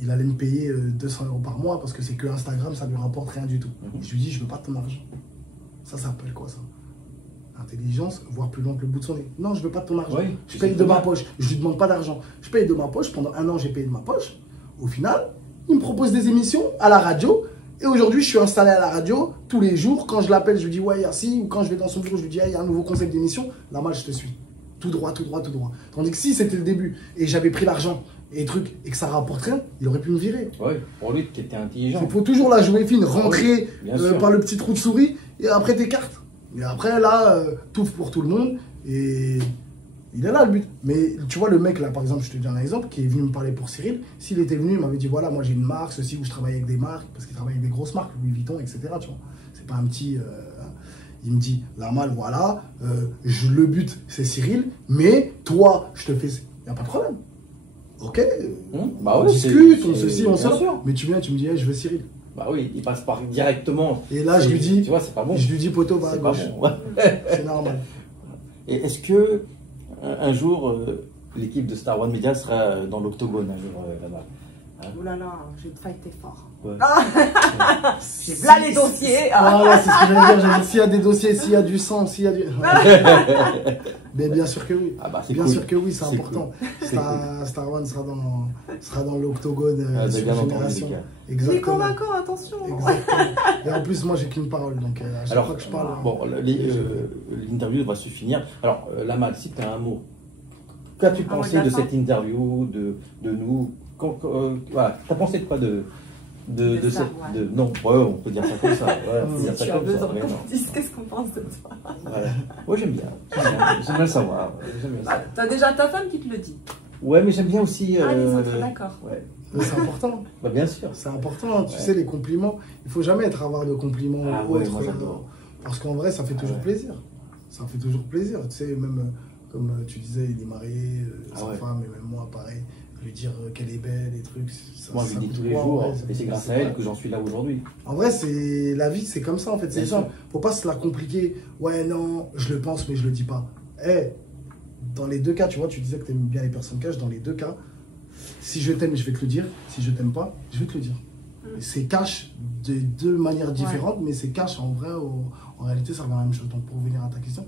Il allait me payer 200 € par mois parce que c'est que Instagram, ça lui rapporte rien du tout. Et je lui dis, je veux pas ton argent. Ça s'appelle quoi ça? Intelligence, voir plus loin que le bout de son nez. Non, je veux pas de ton argent. Oui, Je paye de ma poche. Je lui demande pas d'argent. Je paye de ma poche. Pendant 1 an, j'ai payé de ma poche. Au final, il me propose des émissions à la radio. Et aujourd'hui, je suis installé à la radio tous les jours. Quand je l'appelle, je lui dis ouais, merci. Ou quand je vais dans son bureau, je lui dis il y a un nouveau concept d'émission. Là, moi, je te suis. Tout droit, tout droit, tout droit. Tandis que si c'était le début et j'avais pris l'argent et truc et que ça rapporte rien, il aurait pu me virer. Oui, pour lui, tu étais intelligent. Il faut toujours la jouer fine, rentrer bien sûr. par le petit trou de souris et après tes cartes. Et après là, tout pour tout le monde et il est là le but. Mais tu vois le mec là, par exemple, je te dis un exemple, qui est venu me parler pour Cyril, s'il était venu, il m'avait dit voilà, moi j'ai une marque, ceci, où je travaille avec des marques, parce qu'il travaille avec des grosses marques, Louis Vuitton, etc. Tu vois, c'est pas un petit... il me dit, la malle, voilà, le but c'est Cyril, mais toi, je te fais... Il n'y a pas de problème. Ok, Bah on ouais, discute, c'est- on ceci, on bien ça. sûr. Mais tu viens, tu me dis, hey, je veux Cyril. Bah oui, il passe par directement. Et là, je lui dis, Tu vois, c'est pas bon. je lui dis, poteau, va à C'est pas gauche. bon. Ouais. C'est normal. Et est-ce que un jour l'équipe de Star One Media sera dans l'octogone un jour là-bas? Oh là là, j'ai fighté fort. Ouais. J'ai là les dossiers. Voilà, c'est ce que j'allais dire. J'allais dire, s'il y a des dossiers, s'il y a du sang, s'il y a du. Mais bien sûr que oui. Ah bah c'est Bien cool. sûr que oui, c'est C'est important. cool. Star One sera dans l'octogone Ah, sur bien entendu, Génération. les gars. Il est Exactement. convaincant, attention. Exactement. Et en plus, moi, j'ai qu'une parole. Donc, à chaque Alors, fois que je parle. bon, l'interview va se finir. Alors, Lamal, si tu as un mot, qu'as-tu Un mot pensé de la de fin cette interview, de nous voilà, t'as pensé de quoi de Star cette. One. Non, ouais, on peut dire ça comme ça. Ouais, on peut dire Si ça tu as comme ça. besoin mais qu'on non. te dise qu'est-ce qu'on pense de toi. Voilà. Ouais, j'aime bien. J'aime bien le savoir. J'aime bien ça. Bah, t'as déjà ta femme qui te le dit. Ouais, mais j'aime bien aussi. Ah, les autres, d'accord. Ouais. Mais c'est important. Bah, bien sûr. C'est important. Tu Ouais. sais, les compliments. Il faut jamais être avare de compliments Ah ou ouais, autre. moi, j'adore. Parce qu'en vrai, ça fait toujours ouais. plaisir. Ça fait toujours plaisir. Tu sais, même comme tu disais, il est marié, Ah sa ouais. femme, et même moi, pareil. Lui dire qu'elle est belle, et trucs. Ça, Moi, je ça lui dis coûte tous les quoi, en jours, vrai, ça et c'est coûte- grâce c'est à elle pas- que j'en suis là aujourd'hui. En vrai, c'est la vie, c'est comme ça, en fait. C'est Bien ça. sûr. Faut pas se la compliquer. Ouais, non, je le pense, mais je le dis pas. Eh, dans les deux cas, tu vois, tu disais que tu aimes bien les personnes cash. Dans les deux cas, si je t'aime, je vais te le dire. Si je t'aime pas, je vais te le dire. C'est cash de deux manières différentes, mais c'est cash en vrai. En réalité, ça revient à la même chose. Donc, pour revenir à ta question,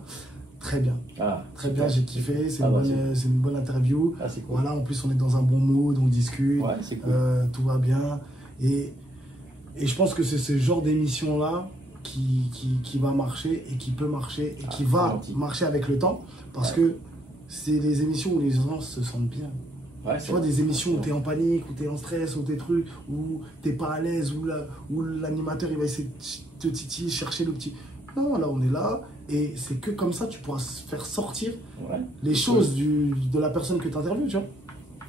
très bien. Ah, Très bien, j'ai kiffé. C'est Ah une, bah, c'est une bonne interview. Ah, c'est cool. Voilà, en plus, on est dans un bon mood, on discute. Ouais, c'est cool. Tout va bien. Et je pense que c'est ce genre d'émission-là qui va marcher et qui peut marcher et qui c'est va gentil. marcher avec le temps. Parce que c'est les émissions où les gens se sentent bien. Ouais, Tu vois, des émissions où tu es en panique, où tu es en stress, où tu es trucs, où tu pas à l'aise, où l'animateur il va essayer de te titiller, chercher le petit. Non, là on est là et c'est que comme ça tu pourras faire sortir Ouais. les choses de la personne que tu interviews, tu vois.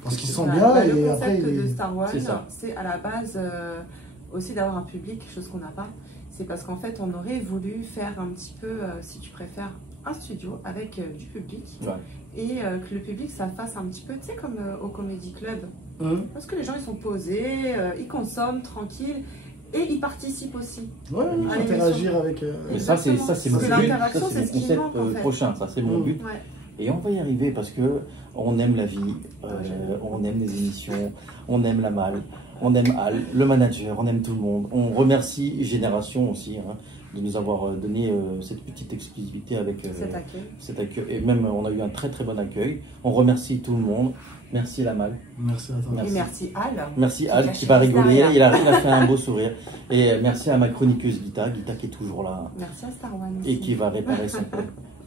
Parce qu'ils sont Bah, bien bah, et le après concept il de est... Star One, C'est ça. c'est à la base aussi d'avoir un public, chose qu'on n'a pas. C'est parce qu'en fait, on aurait voulu faire un petit peu, si tu préfères, un studio avec du public. Ouais. Et que le public, ça fasse un petit peu, tu sais, comme au Comedy Club. Hum. Parce que les gens, ils sont posés, ils consomment tranquille. et ils participent aussi. Ouais, À interagir avec. Mais ça, c'est mon Parce que but. l'interaction, Ça, c'est mon ce qui concept manque, en fait. prochain. Ça, c'est mon but. Ouais. Et on va y arriver parce que on aime la vie, on aime les émissions, on aime la malle, on aime Al, le manager, on aime tout le monde. On remercie Génération aussi de nous avoir donné cette petite exclusivité avec cet accueil. Et même, on a eu un très très bon accueil. On remercie tout le monde. Merci la malle. Merci à toi. Et merci Al. Merci Al qui va rigoler. Il a fait un beau sourire. Et merci à ma chroniqueuse Guita qui est toujours là. Merci à Star One Et qui va réparer son coup.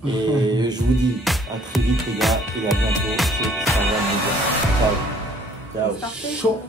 Et je vous dis à très vite les gars et à bientôt chez Star One Media. Ciao. Ciao. Chaud.